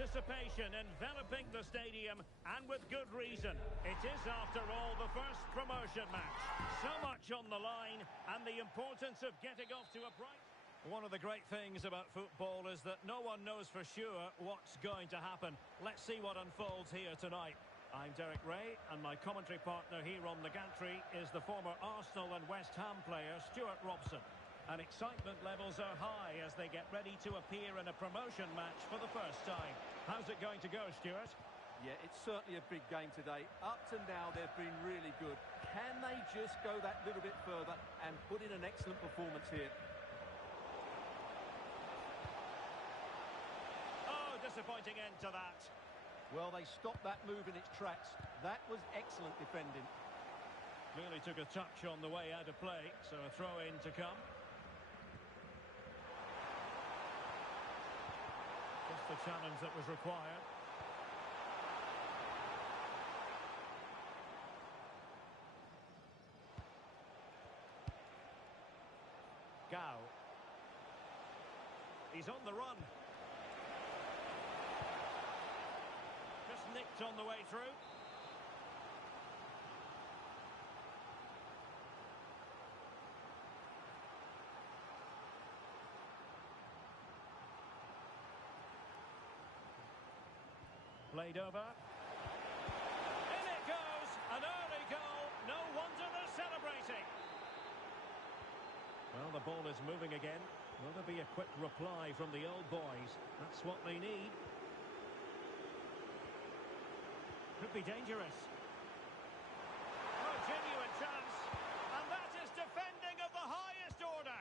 Anticipation enveloping the stadium, and with good reason. It is, after all, the first promotion match. So much on the line, and the importance of getting off to a bright... One of the great things about football is that no one knows for sure what's going to happen. Let's see what unfolds here tonight. I'm Derek Ray, and my commentary partner here on the gantry is the former Arsenal and West Ham player, Stuart Robson. And excitement levels are high as they get ready to appear in a promotion match for the first time. How's it going to go, Stuart? Yeah, it's certainly a big game today. Up to now, they've been really good. Can they just go that little bit further and put in an excellent performance here? Oh, disappointing end to that. Well, they stopped that move in its tracks. That was excellent defending. Clearly took a touch on the way out of play, so a throw-in to come. Just the challenge that was required. Gao. He's on the run. Just nicked on the way through. Played over. In it goes! An early goal. No wonder they're celebrating. Well, the ball is moving again. Will there be a quick reply from the old boys? That's what they need. Could be dangerous. Oh, genuine chance. And that is defending of the highest order.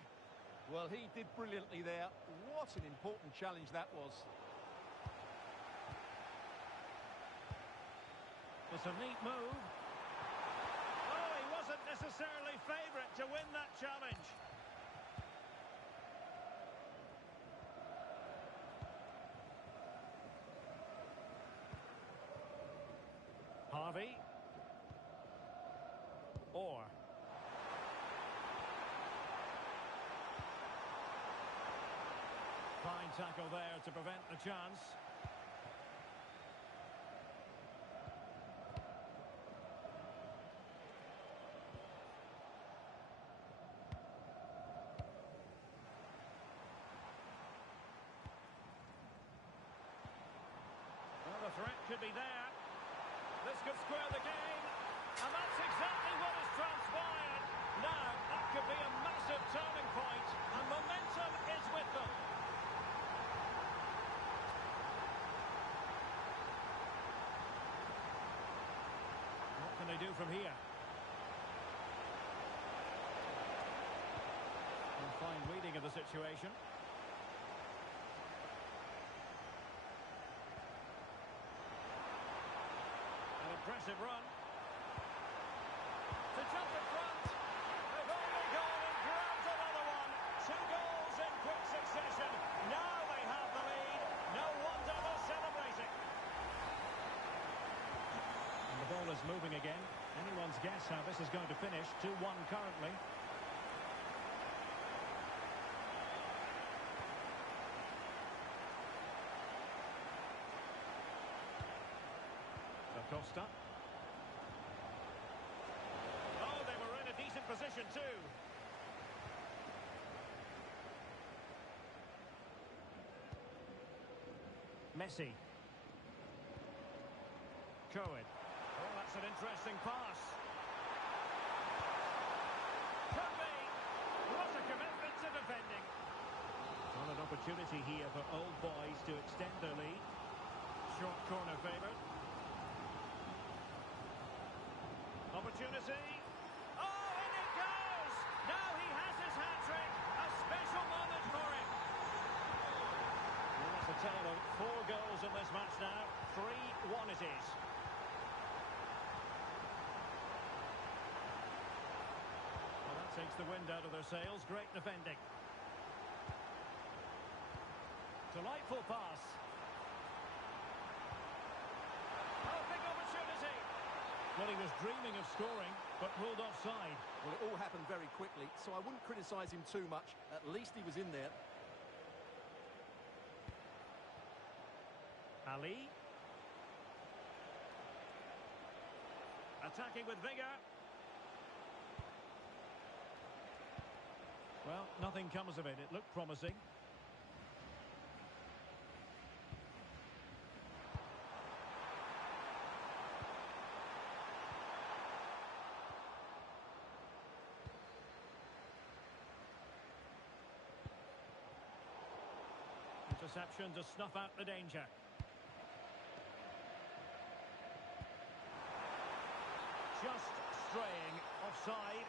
Well, he did brilliantly there. What an important challenge that was. It's a neat move. Oh, he wasn't necessarily favourite to win that challenge. Harvey. Orr. Fine tackle there to prevent the chance. Well, the threat could be there. This could square the game, and that's exactly what has transpired. Now, that could be a massive turning point, and momentum is with them. What can they do from here? A fine reading of the situation. Impressive run. To jump in front. They've only gone and grabbed another one. 2 goals in quick succession. Now they have the lead. No wonder they're celebrating. And the ball is moving again. Anyone's guess how this is going to finish. 2-1 currently. Costa. Oh, they were in a decent position too. Messi. Cohen. Oh, that's an interesting pass. Could be. What a commitment to defending. Well, an opportunity here for old boys to extend their lead. Short corner favoured. Opportunity. Oh, and it goes! Now he has his hat-trick. A special moment for him. Well, that's a tale of 4 goals in this match now. 3-1 it is. Well, that takes the wind out of their sails. Great defending. Delightful pass. Oh, big opportunity. Well, he was dreaming of scoring, but ruled offside. Well, it all happened very quickly, so I wouldn't criticise him too much. At least he was in there. Ali. Attacking with vigour. Well, nothing comes of it. It looked promising. Interception to snuff out the danger. Just straying offside.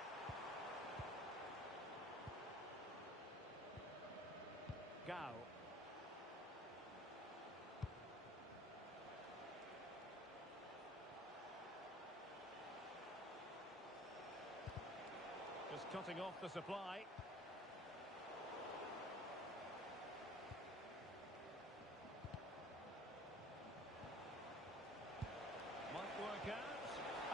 Gao. Just cutting off the supply. Might work out.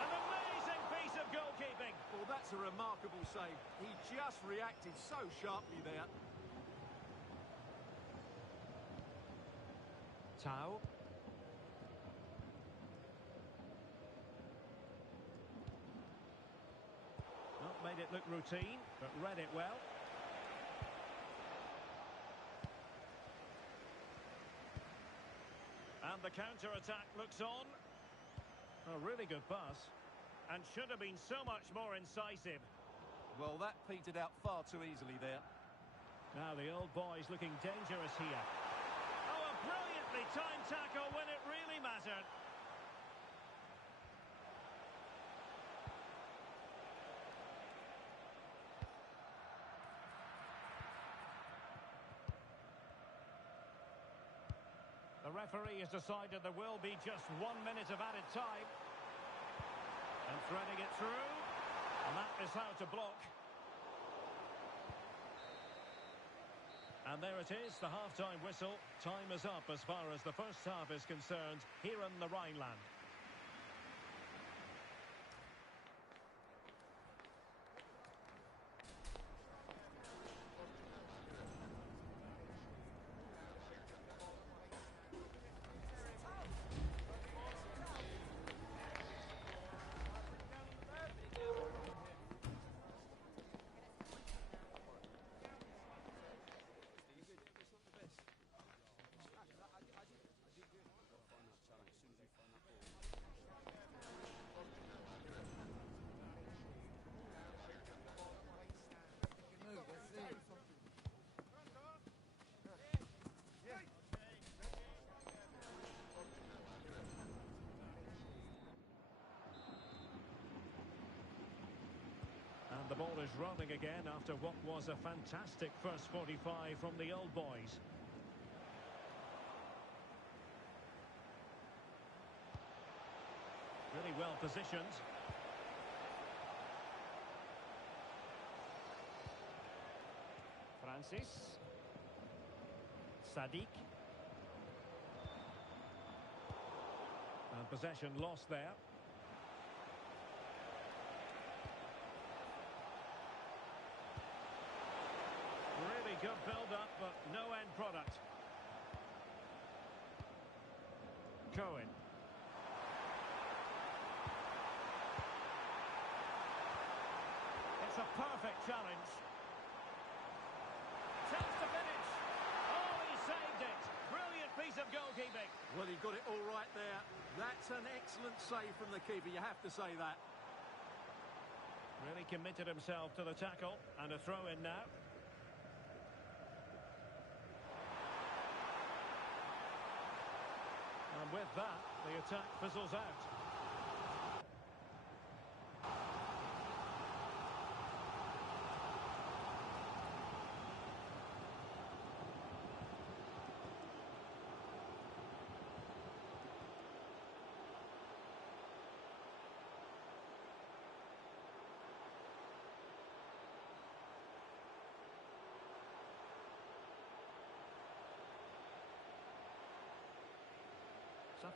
An amazing piece of goalkeeping. Well, that's a remarkable save. He just reacted so sharply there. Tao. Not made it look routine, but read it well. And the counter-attack looks on. A really good pass. And should have been so much more incisive. Well, that petered out far too easily there. Now the old boy's looking dangerous here. Oh, a brilliantly timed tackle when it really mattered. The referee has decided there will be just 1 minute of added time. And threading it through. And that is how to block. And there it is, the half-time whistle. Time is up as far as the first half is concerned here in the Rhineland. And the ball is rolling again after what was a fantastic first 45 from the old boys. Really well positioned. Francis. Sadiq. And possession lost there. Really good build-up, but no end product. Cohen. It's a perfect challenge. Chance to finish. Oh, he saved it. Brilliant piece of goalkeeping. Well, he got it all right there. That's an excellent save from the keeper, you have to say that. Really committed himself to the tackle, and a throw in now. And with that, the attack fizzles out.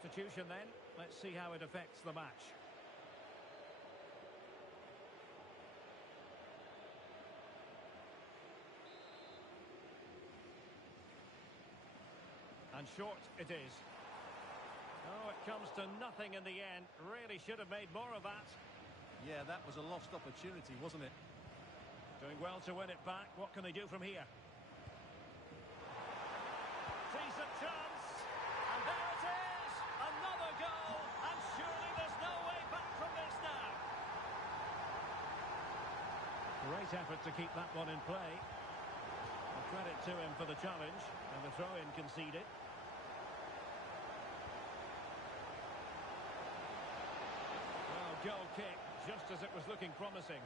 Substitution then. Let's see how it affects the match. And short it is. Oh, it comes to nothing in the end. Really should have made more of that. Yeah, that was a lost opportunity, wasn't it? Doing well to win it back. What can they do from here? Decent chance. And there it is. Another goal. And surely there's no way back from this now. Great effort to keep that one in play. Well, credit to him for the challenge. And the throw-in conceded. Well, goal kick, just as it was looking promising.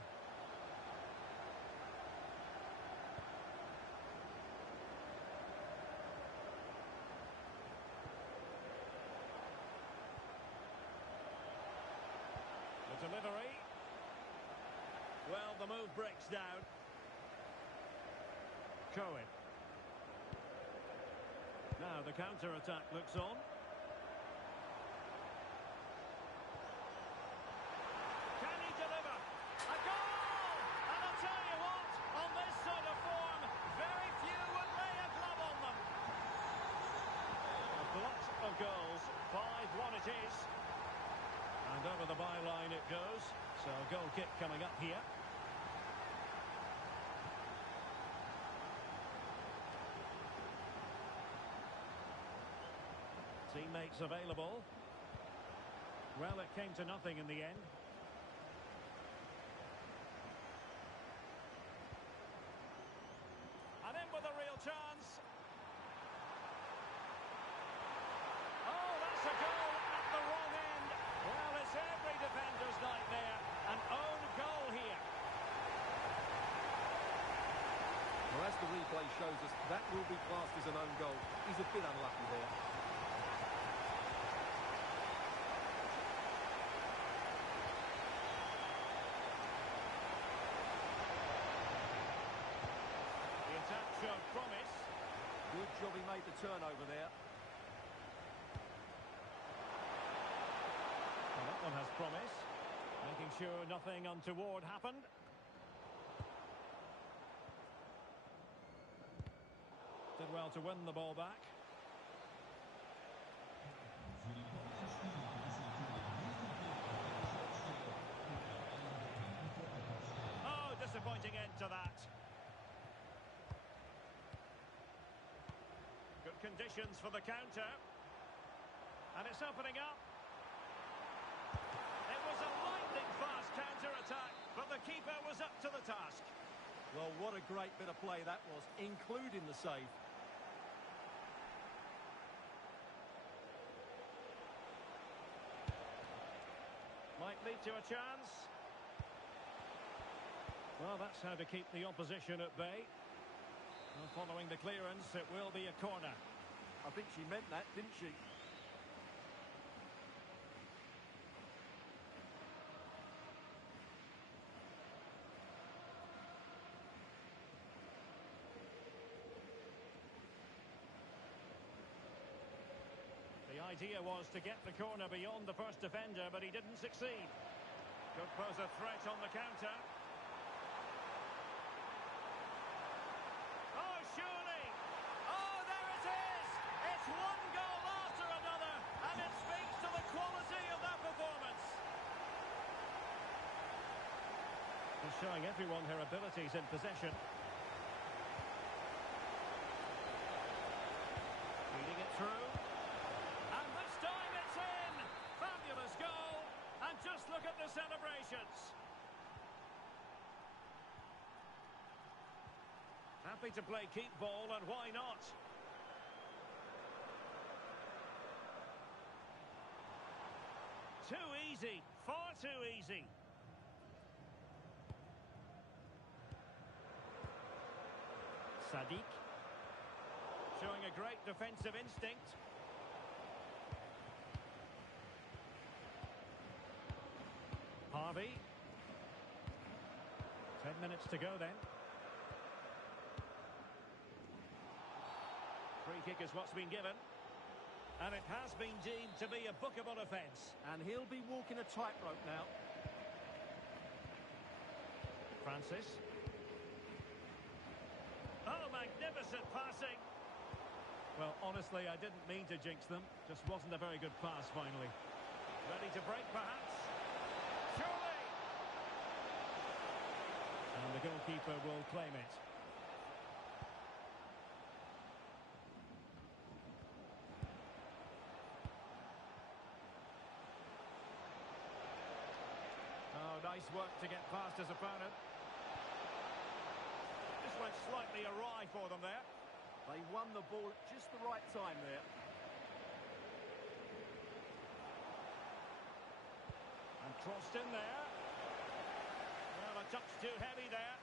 The delivery. Well, the move breaks down. Cohen. Now the counter-attack looks on. Can he deliver? A goal! And I'll tell you what, on this sort of form, very few would lay a glove on them. A glut of goals, 5-1 it is. And over the byline it goes. So a goal kick coming up here. Teammates available. Well, it came to nothing in the end. And in with a real chance. Oh, that's a goal at the wrong end. Well, it's every defender's nightmare. An own goal here. Well, as the replay shows us, that will be classed as an own goal. He's a bit unlucky there. The attack showed promise. Good job he made the turnover there. Well, that one has promise. Making sure nothing untoward happened. Did well to win the ball back. Oh, disappointing end to that. Good conditions for the counter. And it's opening up. It was a lightning-fast counter-attack, but the keeper was up to the task. Well, what a great bit of play that was, including the save. Might lead to a chance. Well, that's how to keep the opposition at bay. Well, following the clearance, it will be a corner. I think she meant that, didn't she? The idea was to get the corner beyond the first defender, but he didn't succeed. Could pose a threat on the counter. Oh, surely! Oh, there it is! It's one goal after another, and it speaks to the quality of that performance. Just showing everyone her abilities in possession. Feeding it through. And this time it's in! Fabulous goal! And just look at the celebrations. Happy to play keep ball, and why not? Too easy, far too easy. Sadiq. Showing a great defensive instinct. Harvey. 10 minutes to go then. Free kick is what's been given. And it has been deemed to be a bookable offence. And he'll be walking a tightrope now. Francis. Oh, magnificent passing. Well, honestly, I didn't mean to jinx them. Just wasn't a very good pass, finally. Ready to break, perhaps? Surely! And the goalkeeper will claim it. Oh, nice work to get past his opponent. Just went slightly awry for them there. They won the ball at just the right time there. And crossed in there. Well, a touch too heavy there.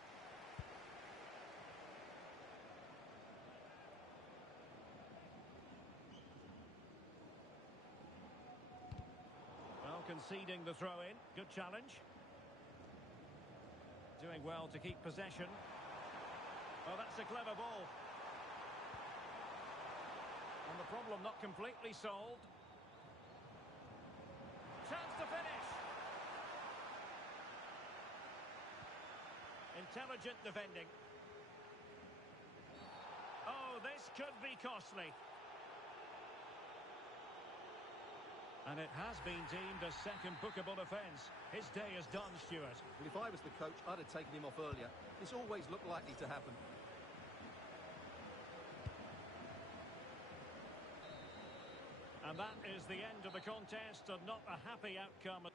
Well, conceding the throw-in. Good challenge. Doing well to keep possession. Oh, that's a clever ball. And the problem not completely solved. Chance to finish. Intelligent defending. Oh, this could be costly. And it has been deemed a second bookable offence. His day is done, Stuart. Well, if I was the coach, I'd have taken him off earlier. This always looked likely to happen. And that is the end of the contest, and not a happy outcome.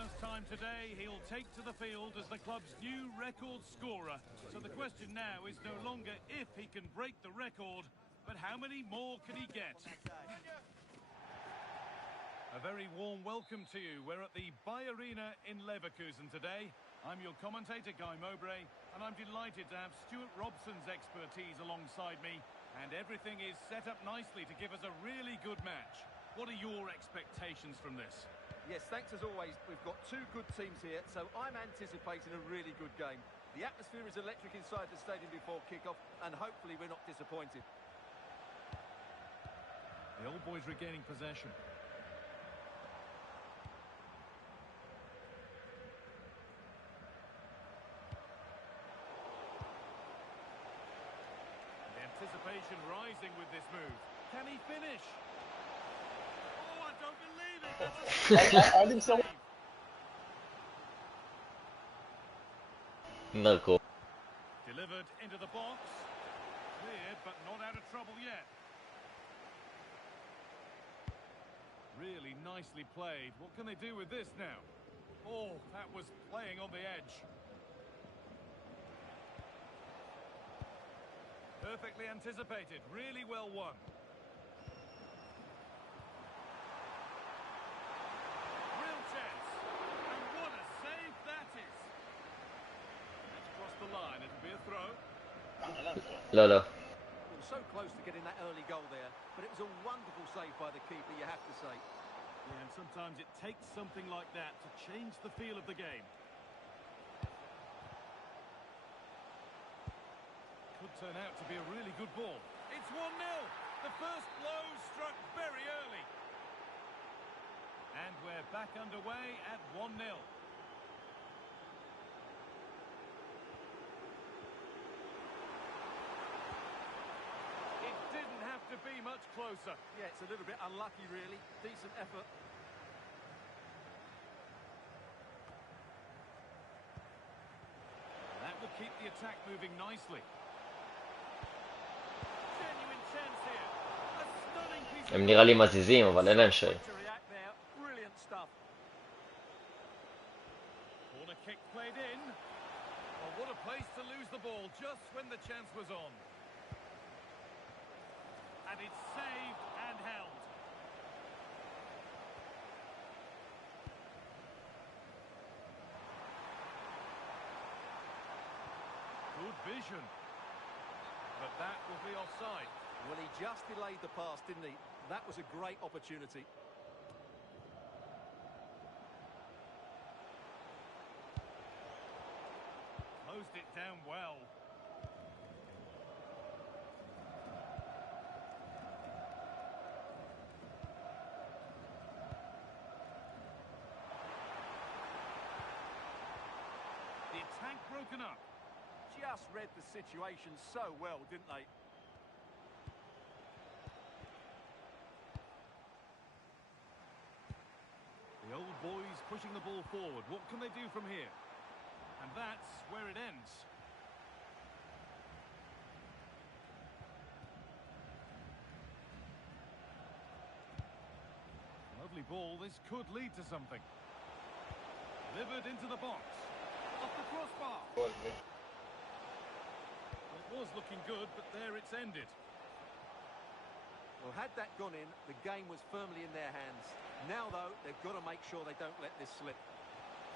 first time today, he'll take to the field as the club's new record scorer. So the question now is no longer if he can break the record, but how many more can he get? A very warm welcome to you. We're at the Bayer Arena in Leverkusen today. I'm your commentator, Guy Mowbray, and I'm delighted to have Stuart Robson's expertise alongside me, and everything is set up nicely to give us a really good match. What are your expectations from this? Yes, thanks as always. We've got two good teams here, so I'm anticipating a really good game. The atmosphere is electric inside the stadium before kick-off, and hopefully we're not disappointed. The old boys regaining possession. Anticipation rising with this move. Can he finish? Oh, I don't believe it! I think so. מרקו. Delivered into the box. Cleared, but not out of trouble yet. Really nicely played. What can they do with this now? Oh, that was playing on the edge. Perfectly anticipated. Really well won. Real chance. And what a save that is. Let's cross the line. It'll be a throw. לא, לא. We were so close to getting that early goal there, but it was a wonderful save by the keeper, you have to say. Yeah, and sometimes it takes something like that to change the feel of the game. Could turn out to be a really good ball. It's 1-0. The first blow struck very early. And we're back underway at 1-0. It didn't have to be much closer. Yeah, it's a little bit unlucky, really. Decent effort. That will keep the attack moving nicely. Genuine chance here. A stunning piece of הם נראה לי מזיזים, אבל אין להם שוער. To react there, brilliant stuff. corner kick played in. Oh, what a place to lose the ball just when the chance was on. And it's saved and held. Good vision. But that will be offside. Well, he just delayed the pass, didn't he? That was a great opportunity. Closed it down well. The attack broken up. Just read the situation so well, didn't they? The old boys pushing the ball forward. What can they do from here? And that's where it ends. Lovely ball. This could lead to something. Delivered into the box. Off the crossbar. It was looking good, but there it's ended. Well, had that gone in, the game was firmly in their hands. Now, though, they've got to make sure they don't let this slip.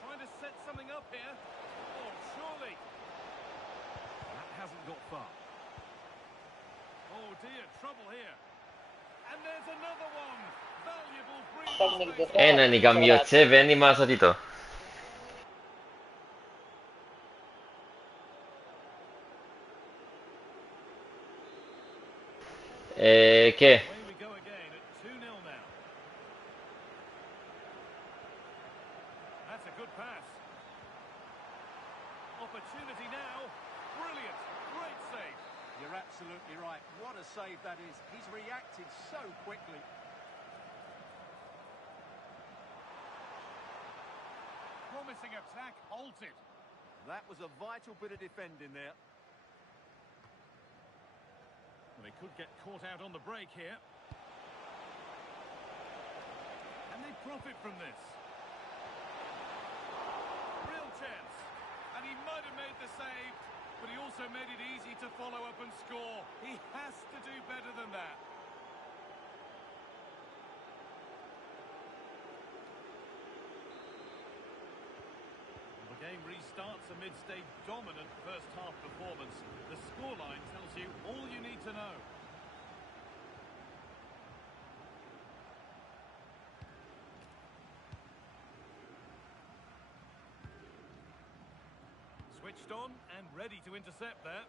Trying to set something up here. Oh, surely. That hasn't got far. Oh dear, trouble here. And there's another one. Valuable breathing space. אין, אני גם יוצא ואין לי מה לעשות איתו. כן. Away we go again at 2-0 now. That's a good pass. Opportunity now. Brilliant. Great save. You're absolutely right. What a save that is. He's reacted so quickly. Promising attack halted. That was a vital bit of defending there. They could get caught out on the break here. And they profit from this. also made it easy to follow up and score. He has to do better than that. The game restarts amidst a dominant first-half performance. The scoreline tells you all you need to know. Switched on and ready to intercept there.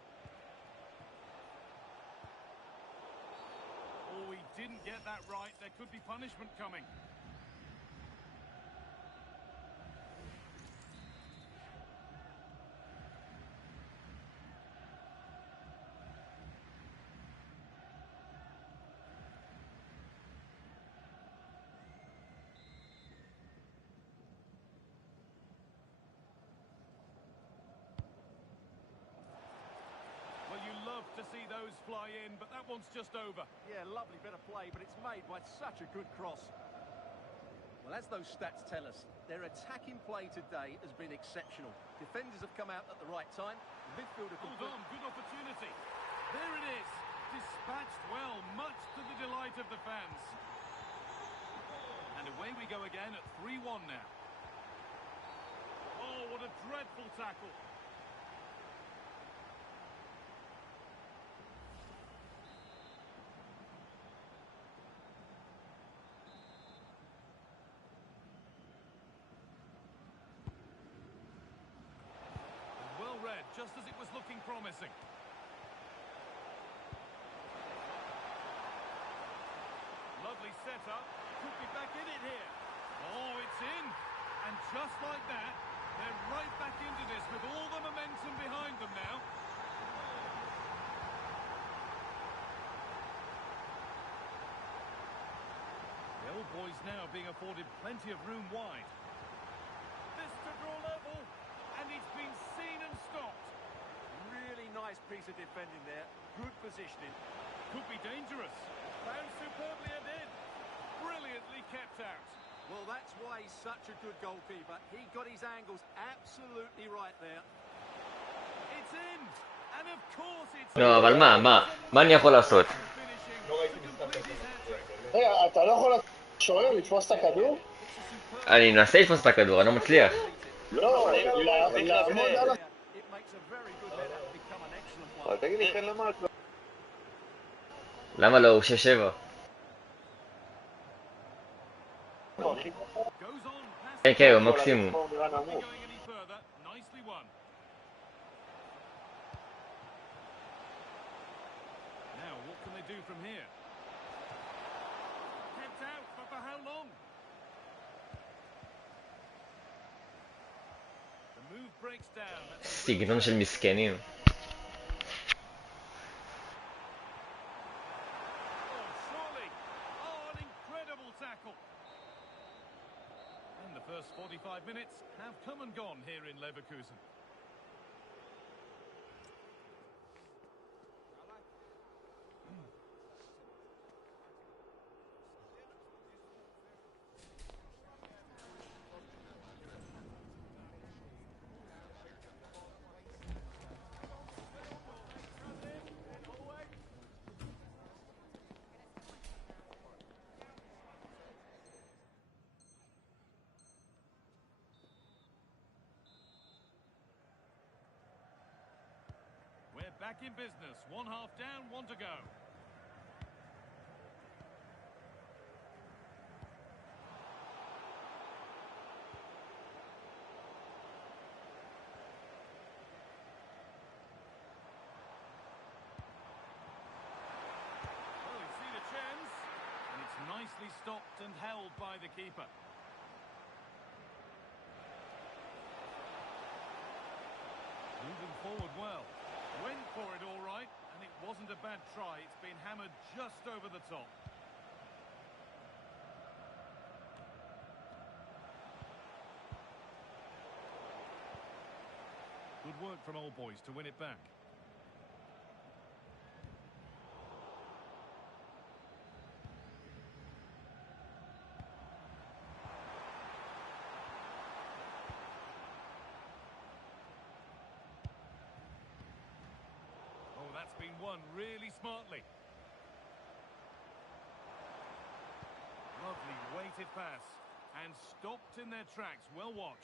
Oh, he didn't get that right. There could be punishment coming. Well, you love to see those fly in, but that one's just over. Yeah, lovely bit of play, but it's made by such a good cross. Well, as those stats tell us, their attacking play today has been exceptional. Defenders have come out at the right time. The midfielder Hold on, good opportunity. There it is. Dispatched well, much to the delight of the fans. And away we go again at 3-1 now. Oh, what a dreadful tackle. Well read, just as it was looking promising. Lovely setup. Could be back in it here. Oh, it's in. And just like that, they're right back into this with all the momentum behind them now. The Old Boys now being afforded plenty of room wide. This to draw level, and it's been seen and stopped. really nice piece of defending there. Good positioning. Could be dangerous. Found superbly and in. Brilliantly kept out. Well, that's why he's such a good goalkeeper. He got his angles absolutely right there. It's in. And of course it's לא, אבל מה אני יכול לעשות? לא ראיתי משחק כזה. רגע, אתה לא יכול לשוער לתפוס את הכדור? אני מנסה לתפוס את הכדור, אני לא מצליח. לא, לעמוד על ה... It makes a very good header become an excellent one. תגיד לי, חן למה את לא... למה לא? הוא 6-7. goes on past כן, כן, הוא מקסימום. going any further. Nicely won. Now, what can they do from here? Kept out, but for how long? The move breaks down. That's a סגנון של מסכנים. Oh, surely. Oh, an incredible tackle. And the first 45 minutes have come and gone here in Leverkusen. We're back in business. One half down, one to go. Well, he's seen a chance, and it's nicely stopped and held by the keeper. Moving forward well. Went for it all right, and it wasn't a bad try. It's been hammered just over the top. Good work from Old Boys to win it back. been won really smartly. Lovely weighted pass. And stopped in their tracks. Well watched.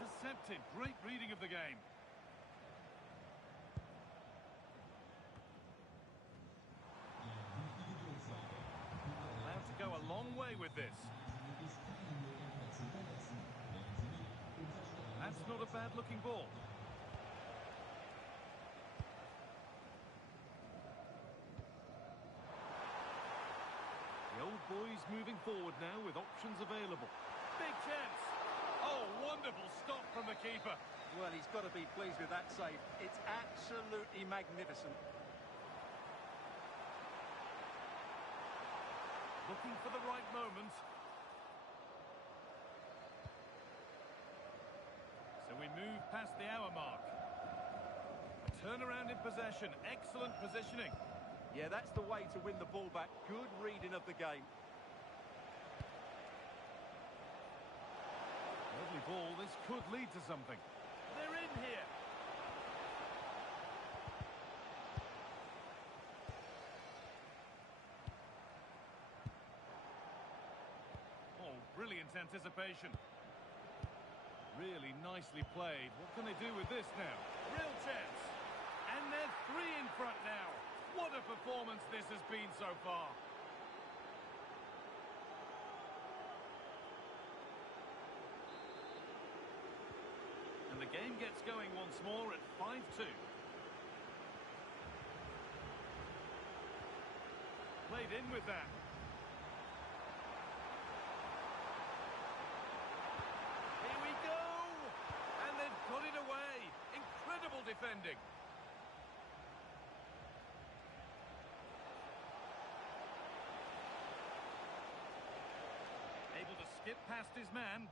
Intercepted. Great reading of the game. Allowed to go a long way with this. That's not a bad-looking ball. The old boys moving forward now with options available. Big chance. Oh, wonderful stop from the keeper. Well, he's got to be pleased with that save. It's absolutely magnificent. Looking for the right moment. So we move past the hour mark. A turnaround in possession. Excellent positioning. Yeah, that's the way to win the ball back. Good reading of the game. Lovely ball. This could lead to something. They're in here. Oh, brilliant anticipation. Really nicely played. What can they do with this now? Real chance. And they're three in front now. What a performance this has been so far. And the game gets going once more at 5-2. Played in with that. Here we go! And they've put it away. Incredible defending. Able to skip past his man.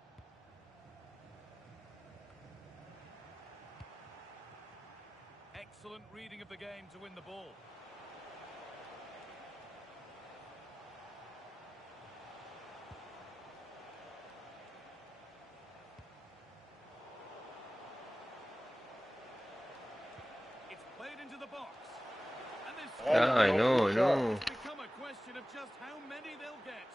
Excellent reading of the game to win the ball. It's played into the box. And there's די, נו, נו. It's become a question of just how many they'll get.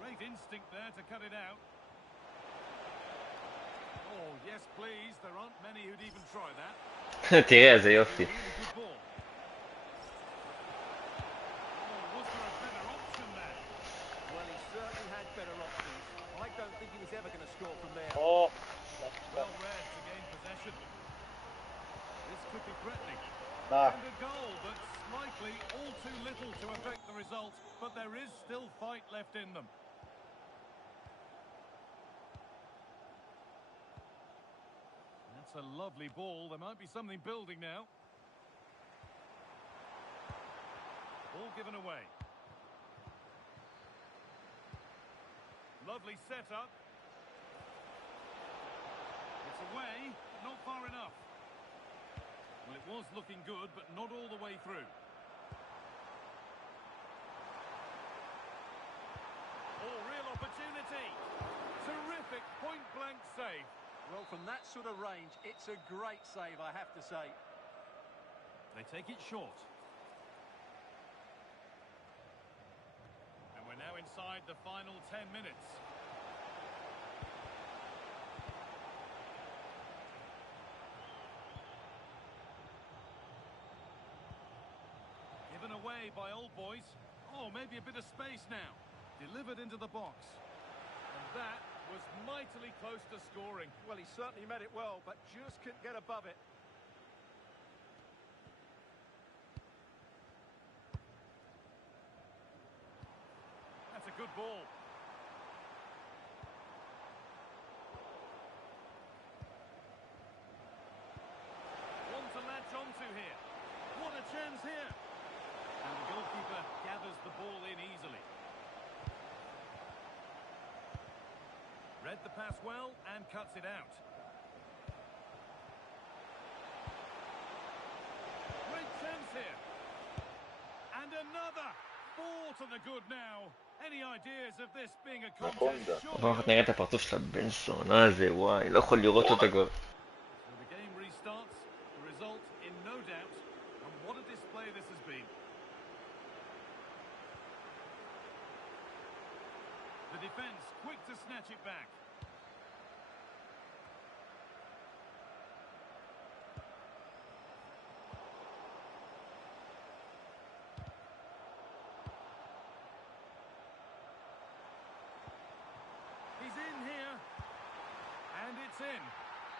Great instinct there to cut it out. Oh, yes, please. There aren't many who'd even try that. תראה איזה יופי. Really good ball. Oh, was there a better option there? Well, he certainly had better options. I don't think he was ever going to score from there. או, Well read to gain possession. This could be threatening. מה? And a goal, but slightly all too little to affect the result. But there is still fight left in them. That's a lovely ball. There might be something building now. Ball given away. Lovely setup. It's away, but not far enough. Well, it was looking good, but not all the way through. Oh, real opportunity. Terrific point-blank save. Well, from that sort of range, it's a great save, I have to say. They take it short. And we're now inside the final 10 minutes. Given away by Old Boys. Oh, maybe a bit of space now. Delivered into the box. And that was mightily close to scoring. Well, he certainly met it well, but just couldn't get above it. That's a good ball. Read the pass well and cuts it out. Great chance here. And another. 4 to the good now. Any ideas of this being a contest? פעם אחת נראה את הפרצוף של הבן זונה הזה, וואי, לא יכול לראות אותו כבר. So the game restarts. The result in no doubt. And what a display this has been. The defence quick to snatch it back. He's in here. And it's in.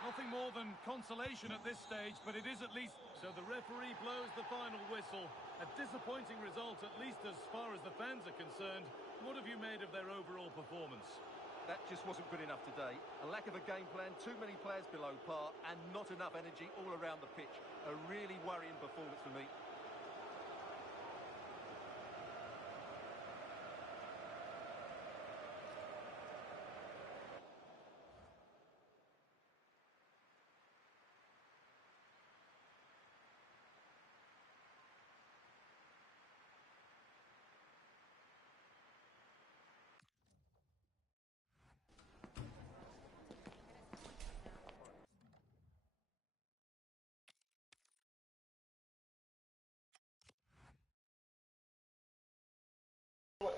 Nothing more than consolation at this stage, but it is at least... So the referee blows the final whistle. A disappointing result, at least as far as the fans are concerned. What have you made of their overall performance? That just wasn't good enough today. A lack of a game plan, too many players below par, and not enough energy all around the pitch. A really worrying performance for me.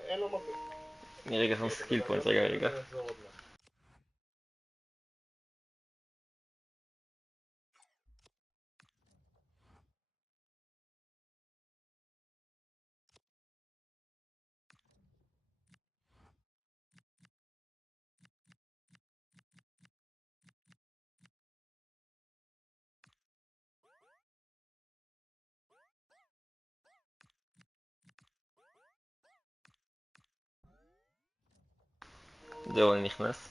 אין לו מקום. אני רגע שם סקיל פוינט, רגע. נחזור עוד מעט. זהו, אני נכנס.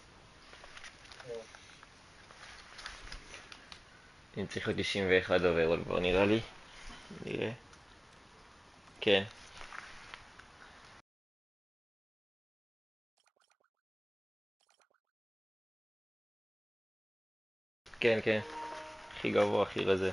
אני צריך להיות 91 אוברול כבר נראה לי. נראה. כן. כן. הכי גבוה, הכי רזה.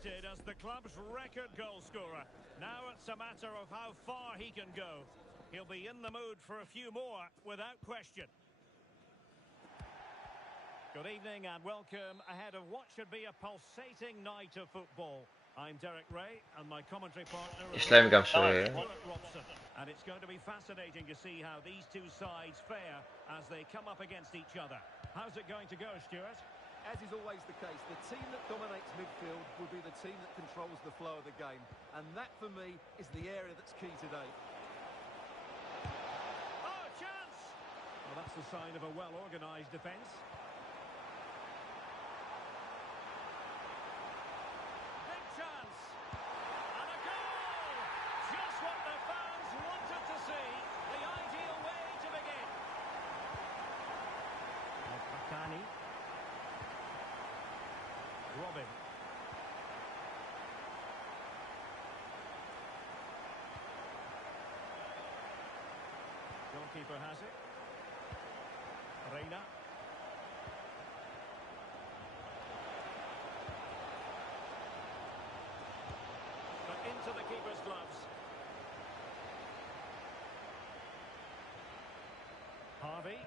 selected as the club's record goal scorer. Now it's a matter of how far he can go. He'll be in the mood for a few more, without question. Good evening and welcome ahead of what should be a pulsating night of football. I'm Derek Ray and my commentary partner is יש להם גם שוער. Stuart Robson. And it's going to be fascinating to see how these two sides fare as they come up against each other. How's it going to go, Stuart? As is always the case, the team that dominates midfield will be the team that controls the flow of the game. And that, for me, is the area that's key today. Oh, chance! Well, that's the sign of a well-organised defence. Big chance! And a goal! Just what the fans wanted to see. The ideal way to begin. Pakani. Robin. Goalkeeper has it. Reina. But into the keeper's gloves. Harvey.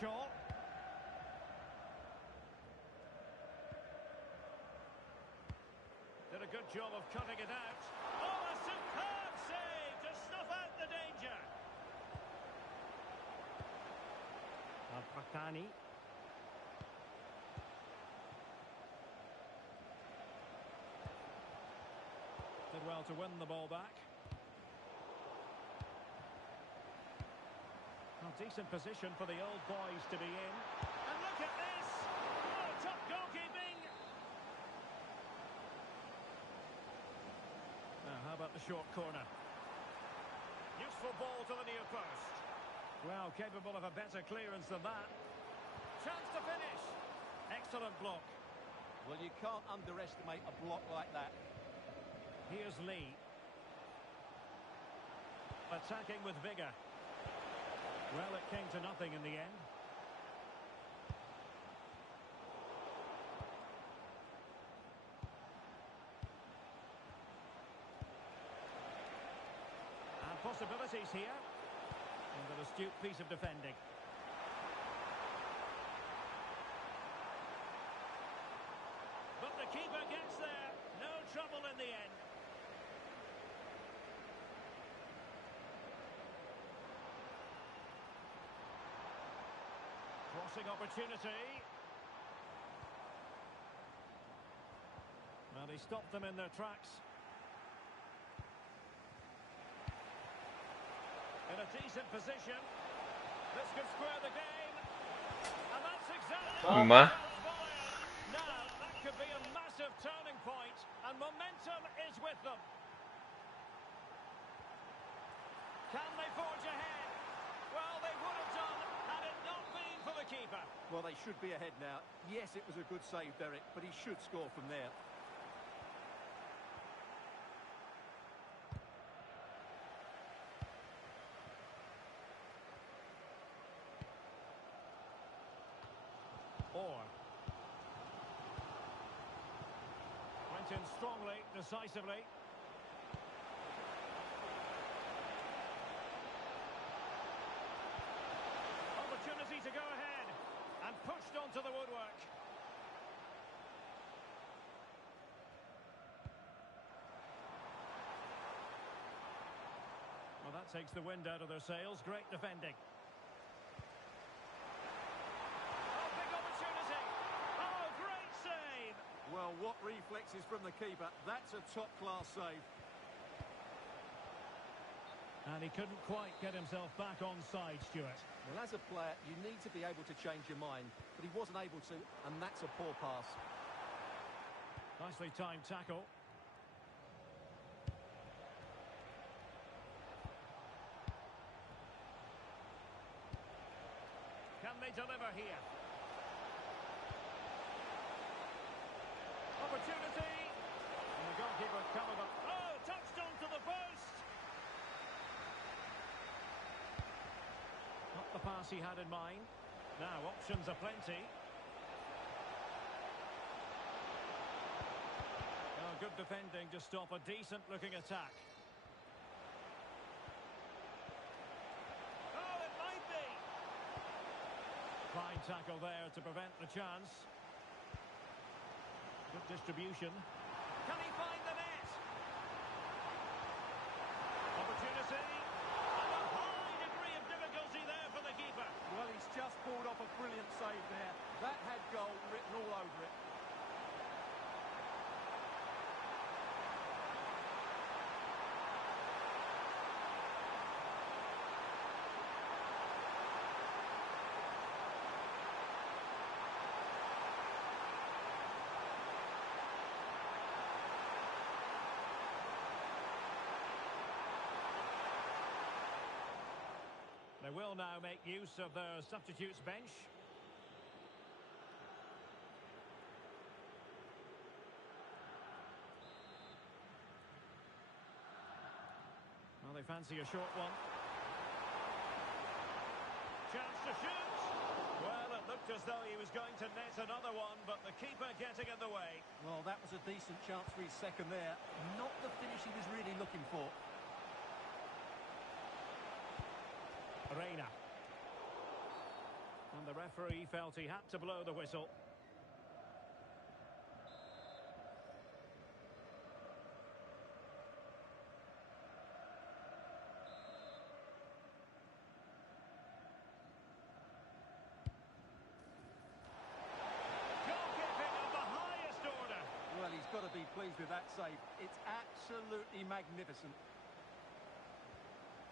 Shaw. Did a good job of cutting it out. Oh, a superb save to snuff out the danger. Pakani. Did well to win the ball back. Well, decent position for the old boys to be in. And look at this! Oh, top goalkeeping! Now, how about the short corner? Useful ball to the near post. Well, capable of a better clearance than that. Chance to finish. Excellent block. Well, you can't underestimate a block like that. Here's Lee. Attacking with vigour. Well, it came to nothing in the end. And possibilities here. And an astute piece of defending. But the keeper gets there. No trouble in the end. Crossing opportunity. Well, he stopped them in their tracks. In a decent position. This could square the game. And that's exactly מה? Now, that could be a massive turning point, and momentum is with them. Can they forge ahead? Well, they would have done had it not been for the keeper. Well, they should be ahead now. Yes, it was a good save, Derek, but he should score from there. Or went in strongly, decisively. Opportunity to go ahead and pushed onto the woodwork. Well, that takes the wind out of their sails. Great defending. Oh, big opportunity. Oh, great save. Well, what reflexes from the keeper. That's a top-class save. And he couldn't quite get himself back on side, Stuart. Well, as a player, you need to be able to change your mind, but he wasn't able to, and that's a poor pass. Nicely timed tackle. Can they deliver here? Opportunity. And the goalkeeper covered up. Oh, touched onto the post. Not the pass he had in mind. Now, options are plenty. defending to stop a decent-looking attack. Oh, it might be! Fine tackle there to prevent the chance. Good distribution. Can he find the net? Opportunity. And a high degree of difficulty there for the keeper. Well, he's just pulled off a brilliant save there. That had goal written all over it. They will now make use of their substitutes bench. Well, they fancy a short one. Chance to shoot. Well, it looked as though he was going to net another one, but the keeper getting in the way. Well, that was a decent chance for his second there. Not the finish he was really looking for. Reina. And the referee felt he had to blow the whistle. Goalkeeping of the highest order. Well, he's got to be pleased with that save. It's absolutely magnificent.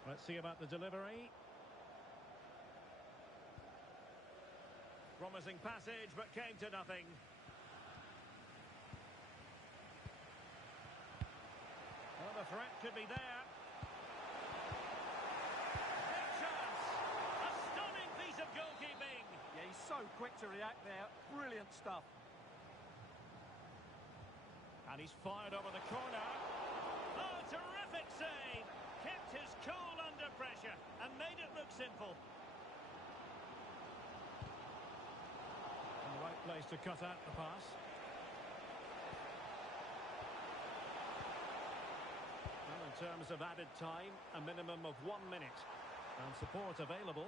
Let's see about the delivery. Promising passage, but came to nothing. Well, the threat could be there. Big chance! A stunning piece of goalkeeping! Yeah, he's so quick to react there. Brilliant stuff. And he's fired over the corner. Oh, terrific save! Kept his cool under pressure and made it look simple. The right place to cut out the pass. Well, in terms of added time, a minimum of 1 minute. And support available.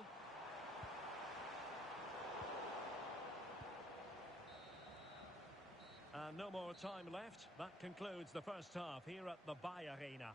And no more time left. That concludes the first half here at the BayArena.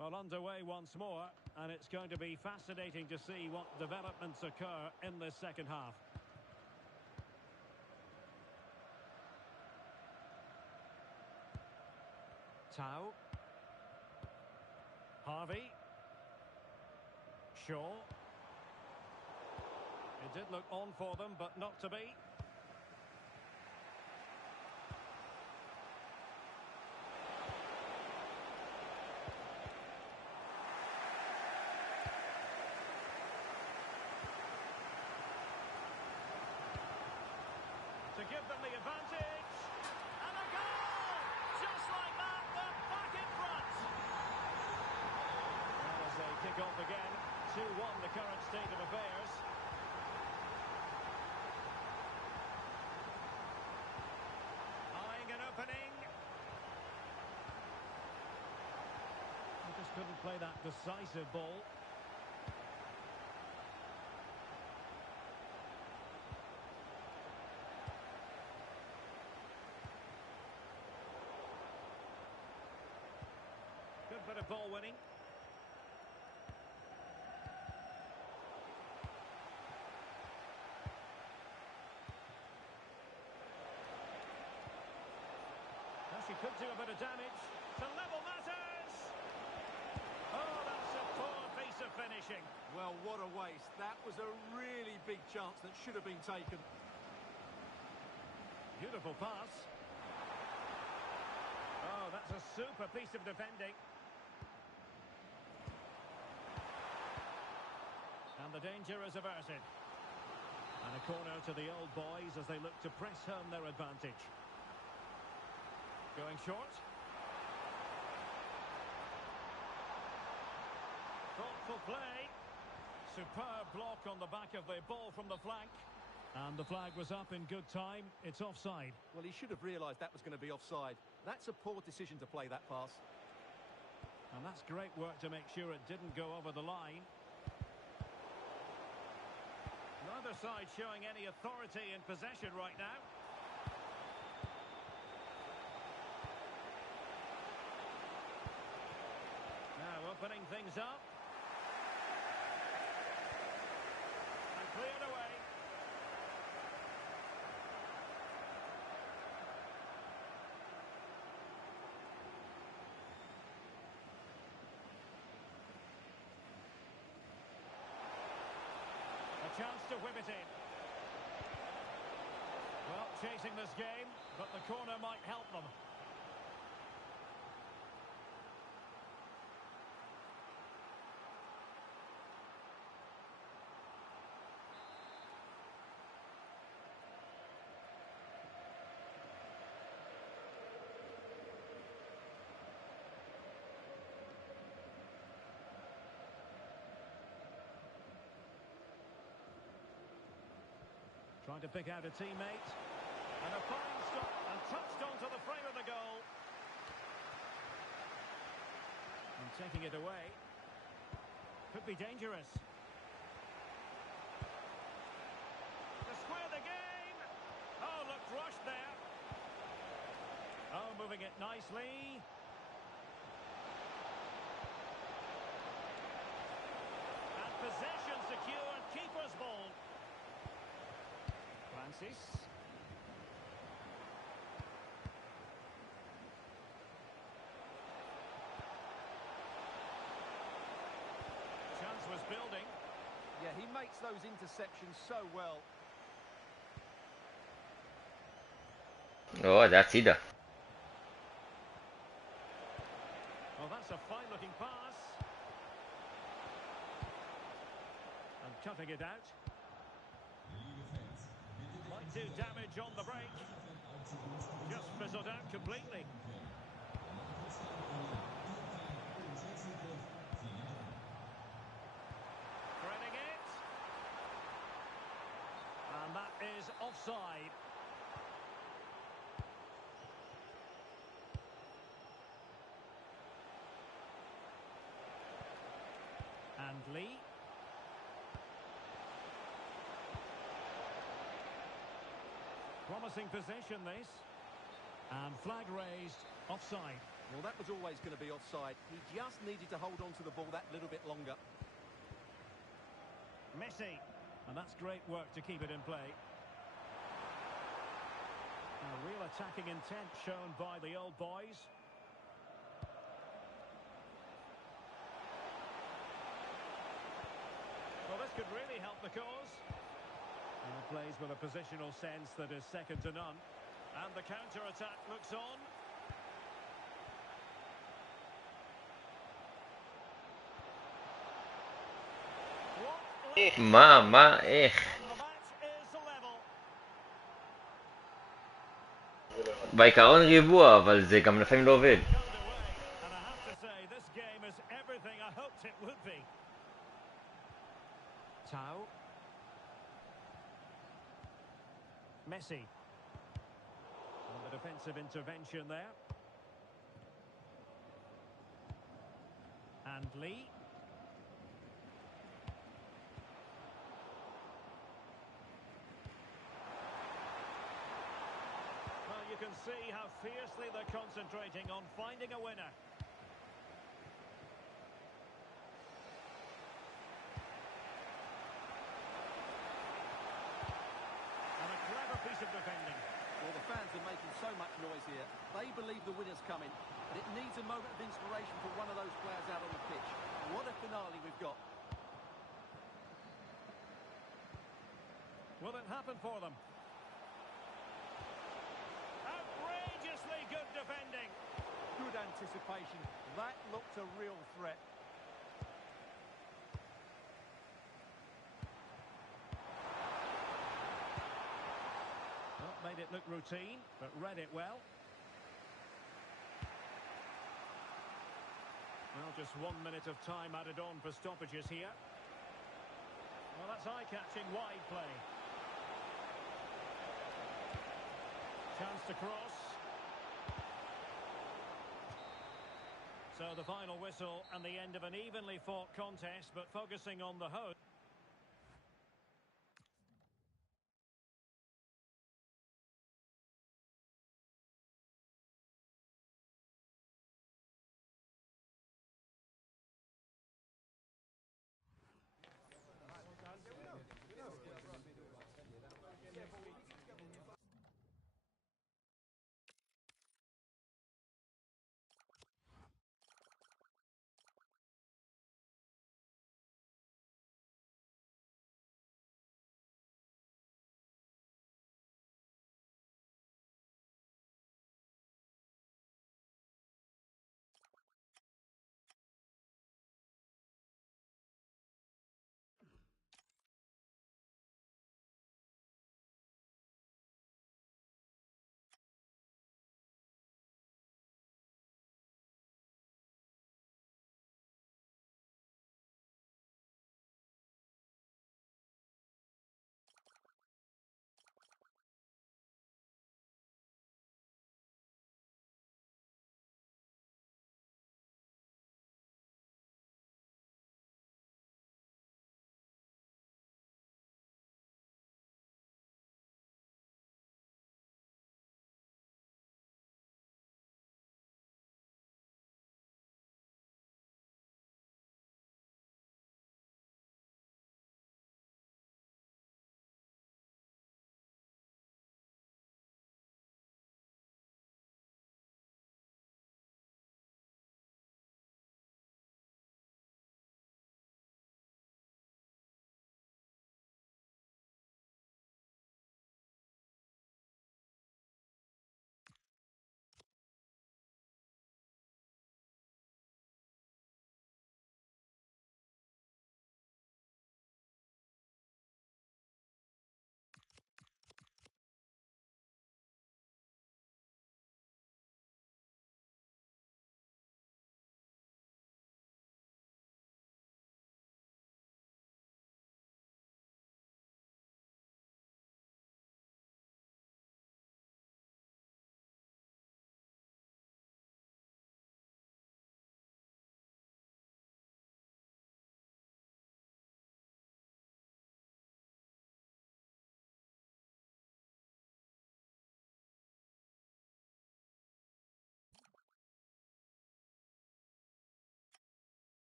Well, underway once more, and it's going to be fascinating to see what developments occur in this second half. Tau. Harvey. Shaw. It did look on for them, but not to be. To give them the advantage. And a goal! Just like that, they're back in front. Well, as they kick off again, 2-1 the current state of affairs. Eyeing an opening. They just couldn't play that decisive ball. Good bit of ball winning. Now she could do a bit of damage to level matters. Oh, that's a poor piece of finishing. Well, Well, what a waste. That was a really big chance that should have been taken. Beautiful pass. Oh, that's a super piece of defending. And the danger is averted. And a corner to the Old Boys as they look to press home their advantage. Going short. Thoughtful play. Superb block on the back of the ball from the flank. And the flag was up in good time. It's offside. Well, he should have realised that was going to be offside. That's a poor decision to play that pass. And that's great work to make sure it didn't go over the line. Neither side showing any authority in possession right now. Now opening things up. And cleared away. A chance to whip it in. Well, chasing this game, but the corner might help them. Trying to pick out a teammate. And a fine stop and touched onto the frame of the goal. And taking it away. Could be dangerous. To square the game. Oh, looked rushed there. Oh, moving it nicely. And possession secured. Keeper's ball. Francis. Chance was building. Yeah, he makes those interceptions so well. Oh, that's it. Well, that's a fine-looking pass. And cutting it out. Might do damage on the break. Just fizzled out completely. Threading it. And that is offside. And Lee. Promising possession, this. And flag raised, offside. Well, that was always going to be offside. He just needed to hold on to the ball that little bit longer. Messi. And that's great work to keep it in play. A real attacking intent shown by the Old Boys. Well, this could really help the cause. And plays with a positional sense that is second to none. And the counter-attack looks on. מה, איך? And the match is level. בעיקרון ריבוע, אבל זה גם לפעמים לא עובד. Underway. And I have to say, this game is everything I hoped it would be. Tau. Messi. And the defensive intervention there. And Lee. Well, you can see how fiercely they're concentrating on finding a winner. And a clever piece of defending. Well, the fans are making so much noise here. They believe the winner's coming, but it needs a moment of inspiration for one of those players out on the pitch. What a finale we've got. Will it happen for them? Outrageously good defending. Good anticipation. That looked a real threat. Well, made it look routine, but read it well. Well, just 1 minute of time added on for stoppages here. Well, that's eye-catching wide play. Chance to cross. So the final whistle and the end of an evenly fought contest, but focusing on the host.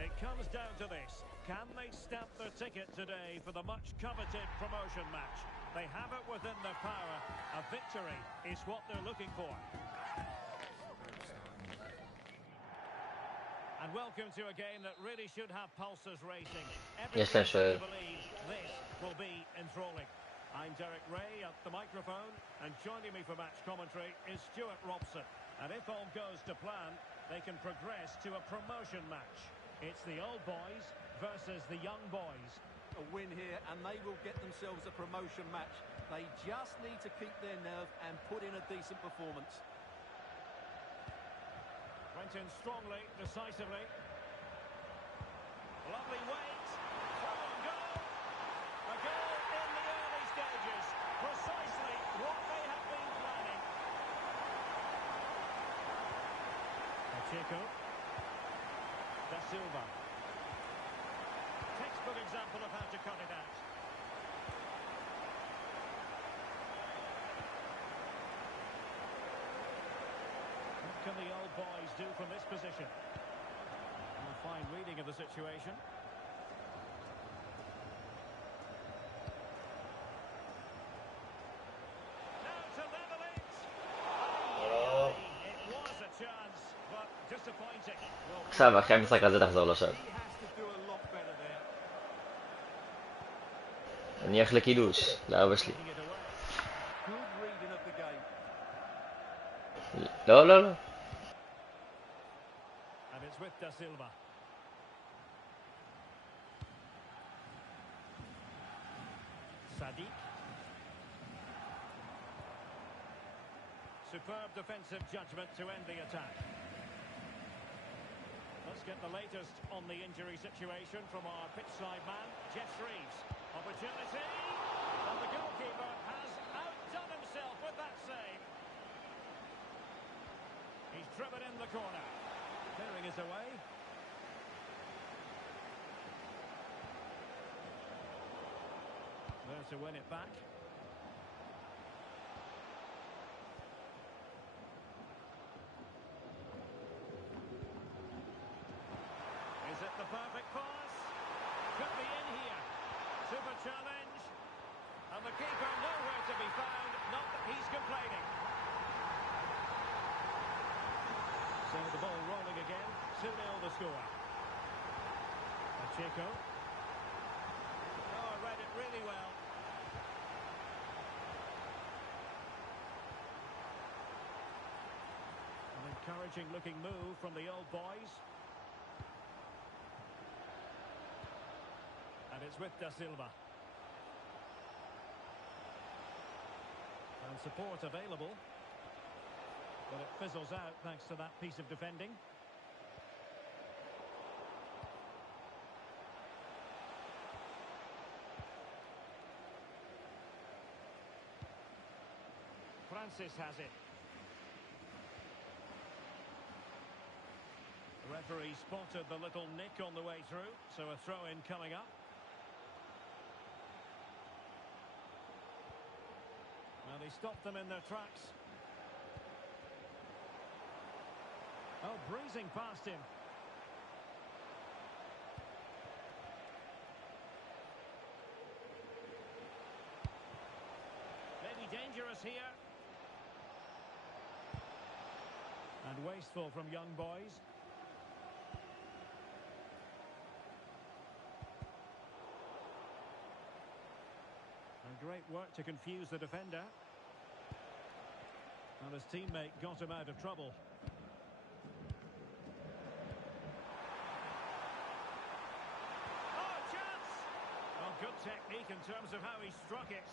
It comes down to this. Can they stamp their ticket today for the much-coveted promotion match? They have it within their power. A victory is what they're looking for. And welcome to a game that really should have pulses racing. Yes, Everything sir. to believe this will be enthralling. I'm Derek Ray at the microphone, and joining me for match commentary is Stuart Robson. And if all goes to plan, they can progress to a promotion match. It's the old boys versus the young boys. A win here and they will get themselves a promotion match. They just need to keep their nerve and put in a decent performance. Went in strongly, decisively. Lovely weight. Throw and goal. A goal in the early stages. Precisely what they have been planning. Pacheco. Da Silva. Textbook example of how to cut it out. What can the old boys do from this position? A fine reading of the situation. Now to level it. Oh, It was a chance, but disappointing. Well, עכשיו, אחרי המשחק הזה תחזור לשם. He has to do a lot better there. נניח לקידוש, לאבא שלי. taking it away. Good reading of the game. לא, לא, לא. And it's with Da Silva. Sadiq. Superb defensive judgment to end the attack. Let's get the latest on the injury situation from our pitchside man, Jess Reeves. Opportunity, and the goalkeeper has outdone himself with that save. He's driven in the corner. Clearing is away. There to win it back. Is it the perfect pass? Could be in here. Super challenge. And the keeper nowhere to be found. Not that he's complaining. So the ball rolling again. 2-0 the score. Pacheco. Oh, read it really well. An encouraging looking move from the old boys. And it's with Da Silva. And support available. But it fizzles out thanks to that piece of defending. Francis has it. The referee spotted the little nick on the way through, so a throw-in coming up. Well, they stopped them in their tracks. Oh, breezing past him. Maybe dangerous here. And wasteful from young boys. And great work to confuse the defender. And his teammate got him out of trouble. Oh, chance! Well, good technique in terms of how he struck it.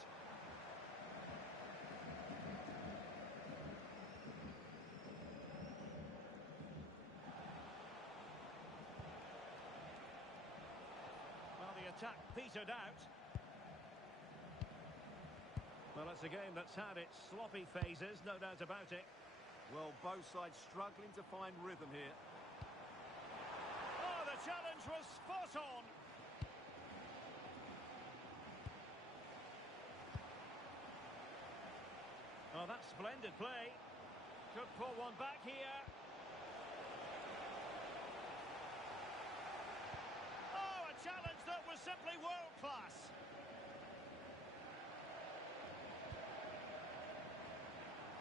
Well, the attack petered out. Well, it's a game that's had its sloppy phases, no doubt about it. Well, both sides struggling to find rhythm here. Oh, the challenge was spot on. Oh, that's splendid play. Could pull one back here. Oh, a challenge that was simply world-class.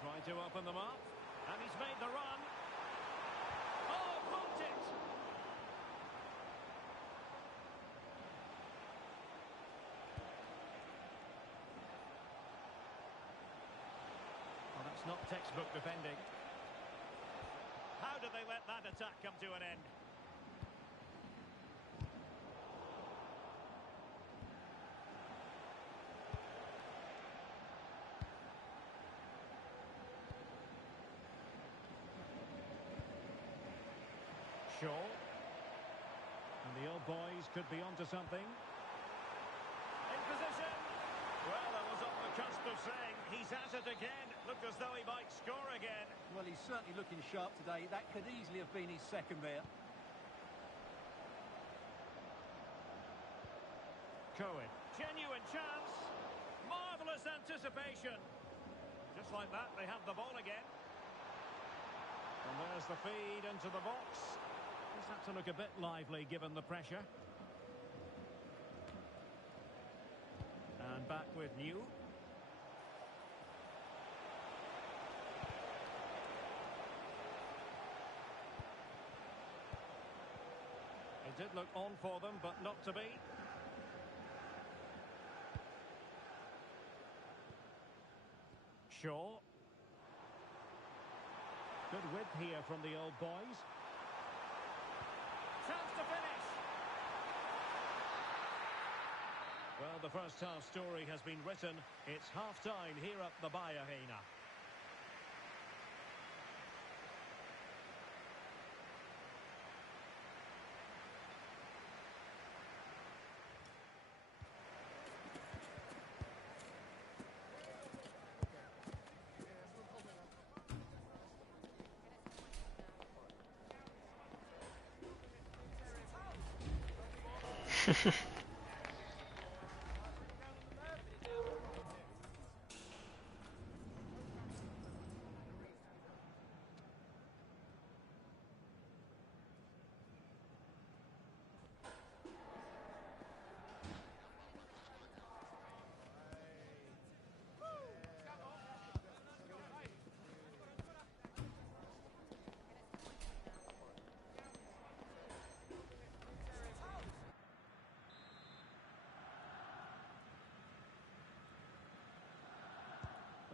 Trying to open them up, and he's made the run. Oh, blocked it! Well, that's not textbook defending. How did they let that attack come to an end? Shaw. And the old boys could be onto something. In position. Well, I was on the cusp of saying he's at it again. Looked as though he might score again. Well, he's certainly looking sharp today. That could easily have been his second there. Cohen. Genuine chance. Marvellous anticipation. Just like that, they have the ball again. And there's the feed into the box. Just have to look a bit lively given the pressure. And back with New. It did look on for them, but not to be. Shaw. Good width here from the old boys. Chance to finish. Well, the first half story has been written. It's half-time here at the Bayer Arena.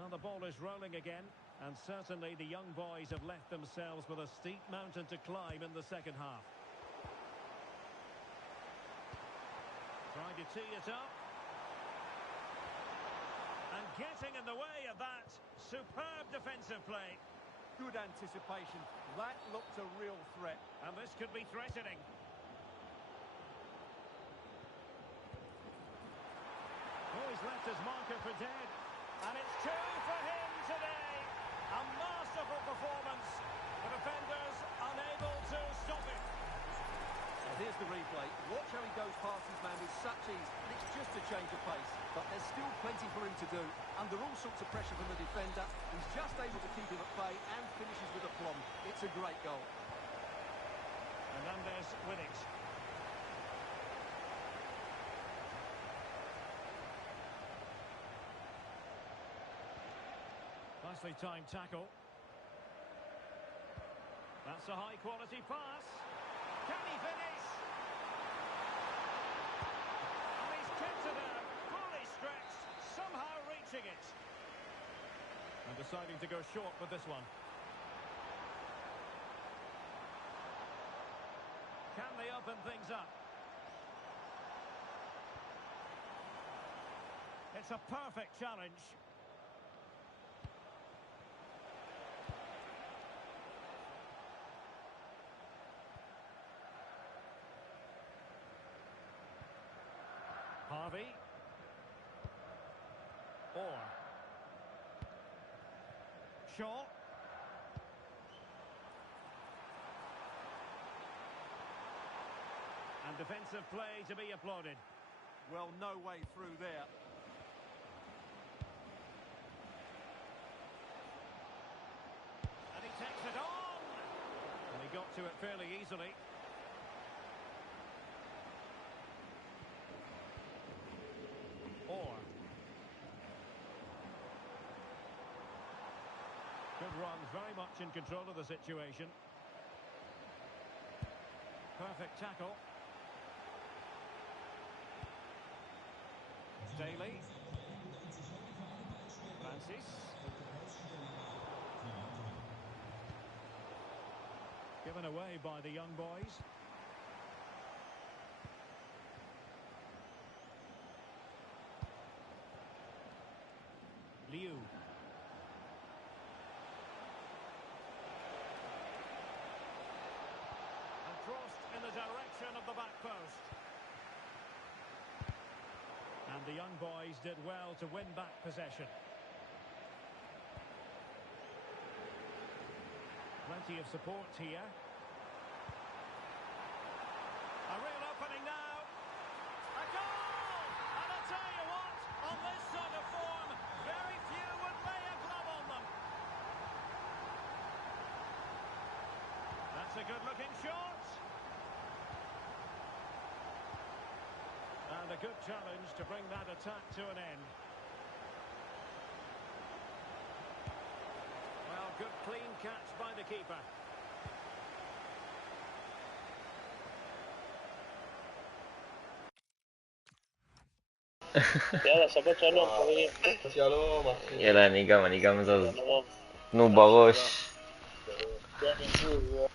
Well, the ball is rolling again, and certainly the young boys have left themselves with a steep mountain to climb in the second half. Trying to tee it up. And getting in the way of that. Superb defensive play. Good anticipation. That looked a real threat. And this could be threatening. Oh, he's left his marker for dead. And it's two for him today. A masterful performance. The defenders unable to stop it. And here's the replay. Watch how he goes past his man with such ease. And it's just a change of pace. But there's still plenty for him to do. Under all sorts of pressure from the defender, he's just able to keep him at bay and finishes with aplomb. It's a great goal. Hernandez with it. Nicely timed tackle. That's a high-quality pass. Can he finish? And he's kicked it out, fully stretched, somehow reaching it. And deciding to go short with this one. Can they open things up? It's a perfect challenge. Harvey. Orr. Shaw. And defensive play to be applauded. Well, no way through there. And he takes it on. And he got to it fairly easily. Orr. Good run, very much in control of the situation. Perfect tackle. Daly. Francis. Given away by the young boys. Liu. And crossed in the direction of the back post. And the young boys did well to win back possession. plenty of support here. A real opening now. A goal! And I'll tell you what, on this sort of form, very few would lay a glove on them. That's a good-looking shot. And a good challenge to bring that attack to an end. Well, good clean catch by the keeper. יאללה, שבת שלום, חברים. שלום, אחי. יאללה, אני גם זז. תנו בראש. יאללה,